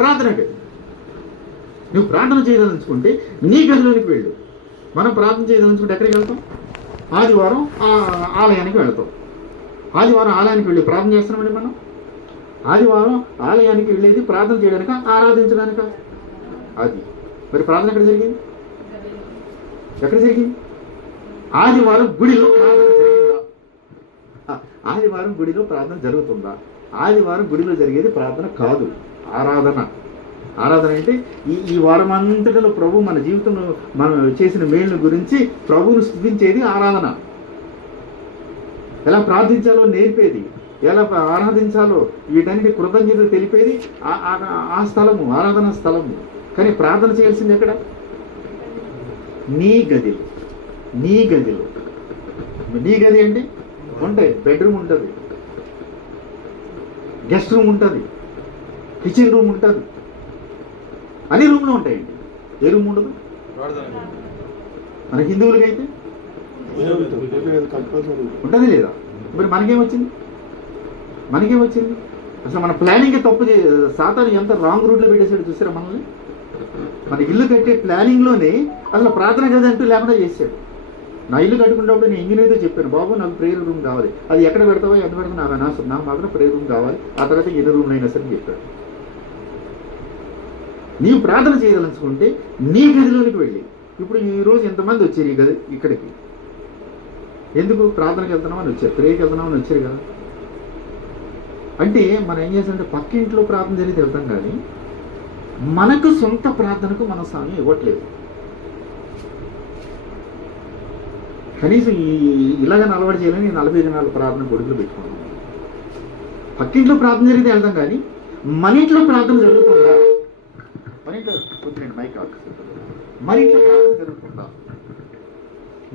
ప్రార్థన గది. నువ్వు ప్రార్థన చేయదలుచుకుంటే నీ గదిలోనికి వెళ్ళు. మనం ప్రార్థన చేయదలుచుకుంటే ఎక్కడికి వెళ్తాం? ఆదివారం ఆలయానికి వెళ్తాం. ఆదివారం ఆలయానికి వెళ్ళి ప్రార్థన చేస్తున్నామండి మనం. ఆదివారం ఆలయానికి వెళ్ళేది ప్రార్థన చేయడానిక, ఆరాధించడానిక? అది మరి ప్రార్థన ఎక్కడ జరిగింది? ఎక్కడ జరిగింది? ఆదివారం గుడిలో ప్రార్థన జరిగిందా? ఆదివారం గుడిలో ప్రార్థన జరుగుతుందా? ఆదివారం గుడిలో జరిగేది ప్రార్థన కాదు, ఆరాధన. ఆరాధన అంటే ఈ వారం అంతటిలో ప్రభు మన జీవితంలో మనం చేసిన మేళ్ళ గురించి ప్రభువును స్తుతించేది ఆరాధన. ఎలా ప్రార్థించాలో నేర్పేది, ఎలా ఆరాధించాలో వీటన్నిటి కృతజ్ఞత తెలిపేది ఆ స్థలము, ఆరాధన స్థలము. కానీ ప్రార్థన చేయాల్సింది ఎక్కడ? నీ గదిలో. నీ గదిలో. నీ గది అంటే ఉంటాయి, బెడ్రూమ్ ఉంటుంది, గెస్ట్ రూమ్ ఉంటుంది, కిచెన్ రూమ్ ఉంటుంది, అన్ని రూమ్లు ఉంటాయండి. ఏ రూమ్ ఉండదు? మన హిందువులకైతే ఉంటుంది లేదా? మరి మనకేమొచ్చింది? మనకేమొచ్చింది? అసలు మన ప్లానింగ్ తప్పు. సాతాను ఎంత రాంగ్ రూట్లో పెట్టేసాడు చూసారా మనల్ని. మన ఇల్లు కట్టే ప్లానింగ్లోనే అసలు ప్రార్థన గది అంటూ లేకుండా చేశాడు. నా ఇల్లు కట్టుకున్నప్పుడు నేను ఇంజనీర్తో చెప్పాను, బాబు నాకు ప్రేయర్ రూమ్ కావాలి. అది ఎక్కడ పెడతావో ఎంత పెడతావు నాకు అనవసరం, నాకు మాత్రం ప్రేయర్ రూమ్ కావాలి. ఆ తర్వాత ఎన్ని రూమ్లు అయినా సరే చెప్పాడు. నీవు ప్రార్థన చేయదలుచుకుంటే నీ గదిలోనికి వెళ్ళి. ఇప్పుడు ఈరోజు ఎంతమంది వచ్చారు ఈ గది ఇక్కడికి? ఎందుకు? ప్రార్థనకి వెళ్తున్నామని వచ్చారు, ప్రేయర్కి వెళ్తున్నామని వచ్చారు కదా. అంటే మనం ఏం చేస్తామంటే పక్కింట్లో ప్రార్థన జరిగితే వెళ్తాం, కానీ మనకు సొంత ప్రార్థనకు మనం సమయం ఇవ్వట్లేదు. కనీసం ఇలాగ అలవాటు చేయాలని 40 దినాల ప్రార్థన గొడుగులు పెట్టుకున్నాం. పక్కింట్లో ప్రార్థన జరిగితే వెళ్తాం, కానీ మన ఇంట్లో ప్రార్థన జరుగుతుందా? మన ఇంట్లో కొంచెం మైక్ మన ఇంట్లో ప్రార్థన జరుగుతుందా?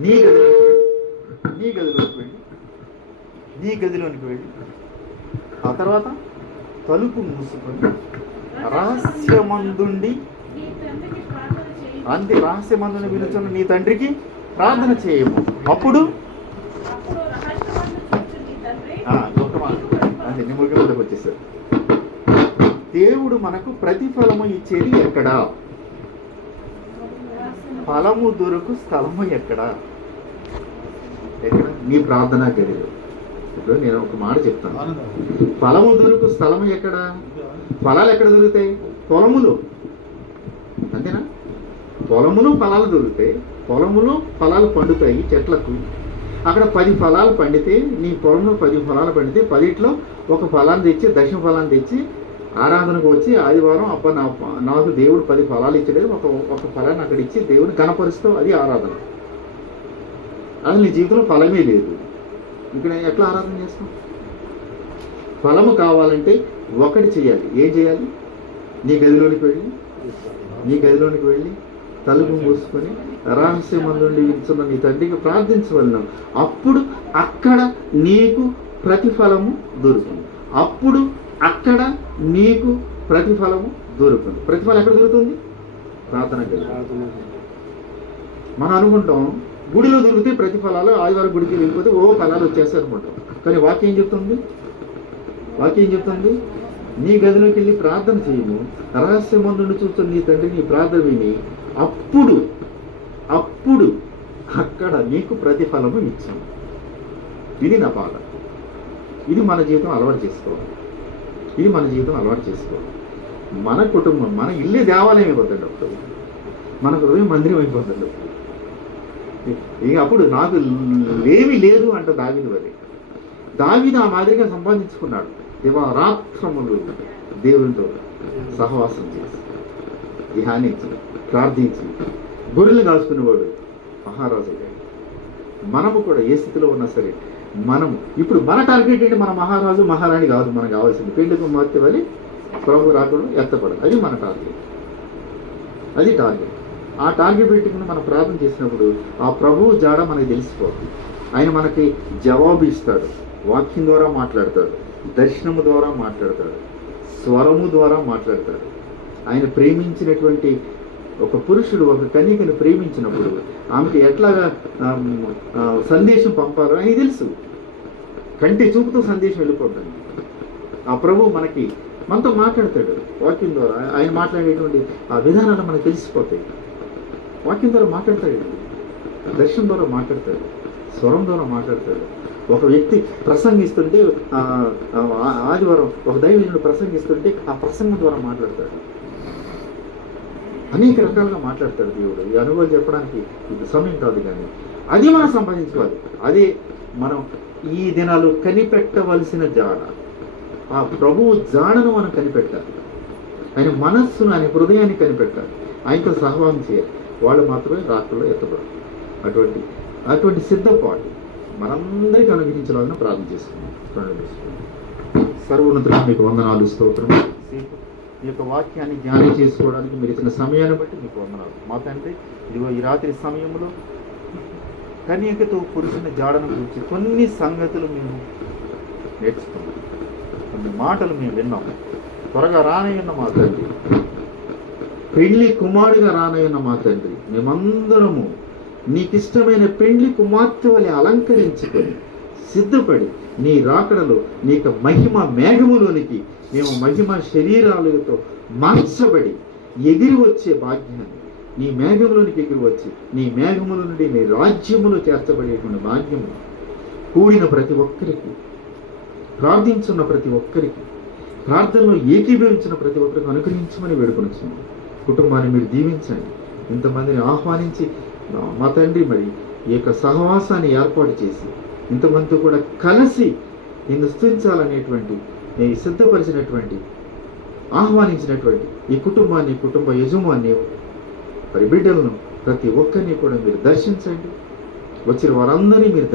నీ గదిలోకి వెళ్ళి, నీ గదిలోకి వెళ్ళి, నీ గదిలోనికి వెళ్ళి ఆ తర్వాత తలుపు మూసుకొని రహస్యమందుండి రహస్యమందుని వినుచున్న నీ తండ్రికి ప్రార్థన చేయము. అప్పుడు అంతే నిమ్మకి వచ్చేసారు. దేవుడు మనకు ప్రతిఫలము ఇచ్చేది ఎక్కడా? ఫలము దొరకు స్థలము ఎక్కడా? ఎక్కడ? నీ ప్రార్థనా గదిలో. ఇప్పుడు నేను ఒక మాట చెప్తాను, ఫలము దొరకు స్థలము ఎక్కడ? ఫలాలు ఎక్కడ దొరుకుతాయి? పొలములో. అంతేనా? పొలములో ఫలాలు దొరుకుతాయి, పొలములో ఫలాలు పండుతాయి చెట్లకు. అక్కడ 10 ఫలాలు పండితే, నీ పొలంలో 10 ఫలాలు పండితే 10లో ఒక ఫలాన్ని తెచ్చి, దశమ ఫలాన్ని తెచ్చి ఆరాధనకు వచ్చి ఆదివారం అబ్బా నాకు దేవుడు 10 ఫలాలు ఇచ్చలేదు, ఒక ఫలాన్ని అక్కడ ఇచ్చి దేవుని కనపరుస్తూ, అది ఆరాధన. అసలు నీ జీవితంలో ఫలమే లేదు, ఇక్కడ ఎట్లా ఆరాధన చేస్తాం? ఫలము కావాలంటే ఒకటి చేయాలి. ఏం చేయాలి? నీ గదిలోనికి వెళ్ళి తలుపు మూసుకొని రహస్యమందుండి వింటున్న నీ తండ్రికి ప్రార్థించవలను. అప్పుడు అక్కడ నీకు ప్రతిఫలము దొరుకుతుంది. అప్పుడు అక్కడ నీకు ప్రతిఫలము దొరుకుతుంది. ప్రతిఫలం ఎక్కడ దొరుకుతుంది? ప్రార్థన గది. మనం అనుకుంటాం గుడిలో దొరికితే ప్రతిఫలాలు, ఆదివారం గుడికి వెళ్ళిపోతే ఫలాలు వచ్చేస్తాయి అనుకుంటాం. కానీ వాక్యం చెప్తుంది నీ గదిలోకి వెళ్ళి ప్రార్థన చేయము, రహస్యమందుండి చూస్తున్న నీ తండ్రి నీ ప్రార్థన విని అప్పుడు అప్పుడు అక్కడ నీకు ప్రతిఫలము ఇచ్చాము. ఇది నా బాధ. ఇది మన జీవితం అలవాటు చేసుకోవాలి. ఇది మన జీవితం అలవాటు చేసుకోవాలి. మన కుటుంబం, మన ఇల్లే దేవాలయం అయిపోతుంది అప్పుడు, మన హృదయం మందిరం అయిపోతుంది అప్పుడు. ఇక అప్పుడు నాకు ఏమీ లేదు అంట దావీదు. అది దావీదు ఆ మాదిరిగా సంపాదించుకున్నాడు. దివారాత్రములు దేవునితో సహవాసం చేసి ధ్యానించి ప్రార్థించి గొర్రెలు కాసుకునేవాడు మహారాజు గారు. మనము కూడా ఏ స్థితిలో ఉన్నా సరే, మనము ఇప్పుడు మన టార్గెట్ ఏంటి? మన మహారాజు మహారాణి కాదు మనకు కావాల్సింది. పెళ్లి కుమార్తె వలి ప్రభు రాకుండా ఎత్తపడదు. అది మన టార్గెట్. అది టార్గెట్. ఆ టార్గెట్ పెట్టుకుని మనం ప్రార్థన చేసినప్పుడు ఆ ప్రభువు జాడ మనకి తెలిసిపోతుంది. ఆయన మనకి జవాబు ఇస్తాడు. వాక్యం ద్వారా మాట్లాడతాడు, దర్శనము ద్వారా మాట్లాడతాడు, స్వరము ద్వారా మాట్లాడతాడు. ఆయన ప్రేమించినటువంటి ఒక పురుషుడు ఒక కన్యకను ప్రేమించినప్పుడు ఆమెకి ఎట్లాగా సందేశం పంపారో ఆయన తెలుసు. కంటి చూపుతో సందేశం వెళ్ళిపోతుంది. ఆ ప్రభు మనతో మాట్లాడతాడు వాక్యం ద్వారా. ఆయన మాట్లాడేటువంటి ఆ విధానాలు మనకు తెలిసిపోతాయి. వాక్యం ద్వారా మాట్లాడతాడు, దర్శనం ద్వారా మాట్లాడతాడు, స్వరం ద్వారా మాట్లాడతాడు. ఒక వ్యక్తి ప్రసంగిస్తుంటే ఆదివారం ఒక దైవజనుడు ప్రసంగిస్తుంటే ఆ ప్రసంగం ద్వారా మాట్లాడతాడు. అనేక రకాలుగా మాట్లాడతాడు దేవుడు. ఈ అనుభవాలు చెప్పడానికి ఇది సమయం కాదు, కానీ అది మనం సంపాదించుకోవాలి. అదే మనం ఈ దినాలు కనిపెట్టవలసిన జాడ. ఆ ప్రభువు జాడను మనం కనిపెట్టాలి. ఆయన మనస్సును, ఆయన హృదయాన్ని కనిపెట్టాలి. ఆయనతో సహవాసం చేయాలి. వాళ్ళు మాత్రమే రాత్రుల్లో ఎత్తబడరు. అటువంటి సిద్ధపాటు మనందరికీ అనుగ్రహించాలని ప్రార్థన చేసుకున్నాం. సర్వోన్నతుడు మీకు వందనాలు, స్తోత్రం. మీ యొక్క వాక్యాన్ని ధ్యానం చేసుకోవడానికి మీరు ఇచ్చిన సమయాన్ని బట్టి మీకు వందనాలు. మా తండ్రి, ఇదిగో ఈ రాత్రి సమయంలో కన్యకతో పురుషుని జాడను గురించి కొన్ని సంగతులు మేము నేర్చుకున్నాం, కొన్ని మాటలు మేము విన్నాం. త్వరగా రానయ్యున్న మా తండ్రి, పెళ్లి కుమారుడిగా రానయ్యున్న మా తండ్రి, మేమందరము నీకిష్టమైన పెళ్లి కుమార్తె వలె అలంకరించుకొని సిద్ధపడి నీ రాకడలో నీకు మహిమ మేఘములోనికి మేము మహిమ శరీరాలతో మార్చబడి ఎగిరి వచ్చే భాగ్యాన్ని, నీ మేఘములోనికి ఎగిరి వచ్చి నీ మేఘముల నుండి నీ రాజ్యములో చేర్చబడేటువంటి భాగ్యము కూడిన ప్రతి ఒక్కరికి, ప్రార్థించున్న ప్రతి ఒక్కరికి, ప్రార్థనలో ఏకీభవించిన ప్రతి ఒక్కరికి అనుగ్రహించమని వేడుకొనిచున్నాం. కుటుంబాన్ని మీరు దీవించండి. ఇంతమందిని ఆహ్వానించి మా తండ్రి మరి ఈ యొక్క సహవాసాన్ని ఏర్పాటు చేసి ఇంతమందితో కూడా కలిసి నిన్ను స్తుతించాలనేటువంటి సిద్ధపరిచినటువంటి ఆహ్వానించినటువంటి ఈ కుటుంబాన్ని, కుటుంబ యజమాన్ని, మరి బిడ్డలను ప్రతి ఒక్కరిని కూడా మీరు దర్శించండి. వచ్చిన వారందరినీ మీరు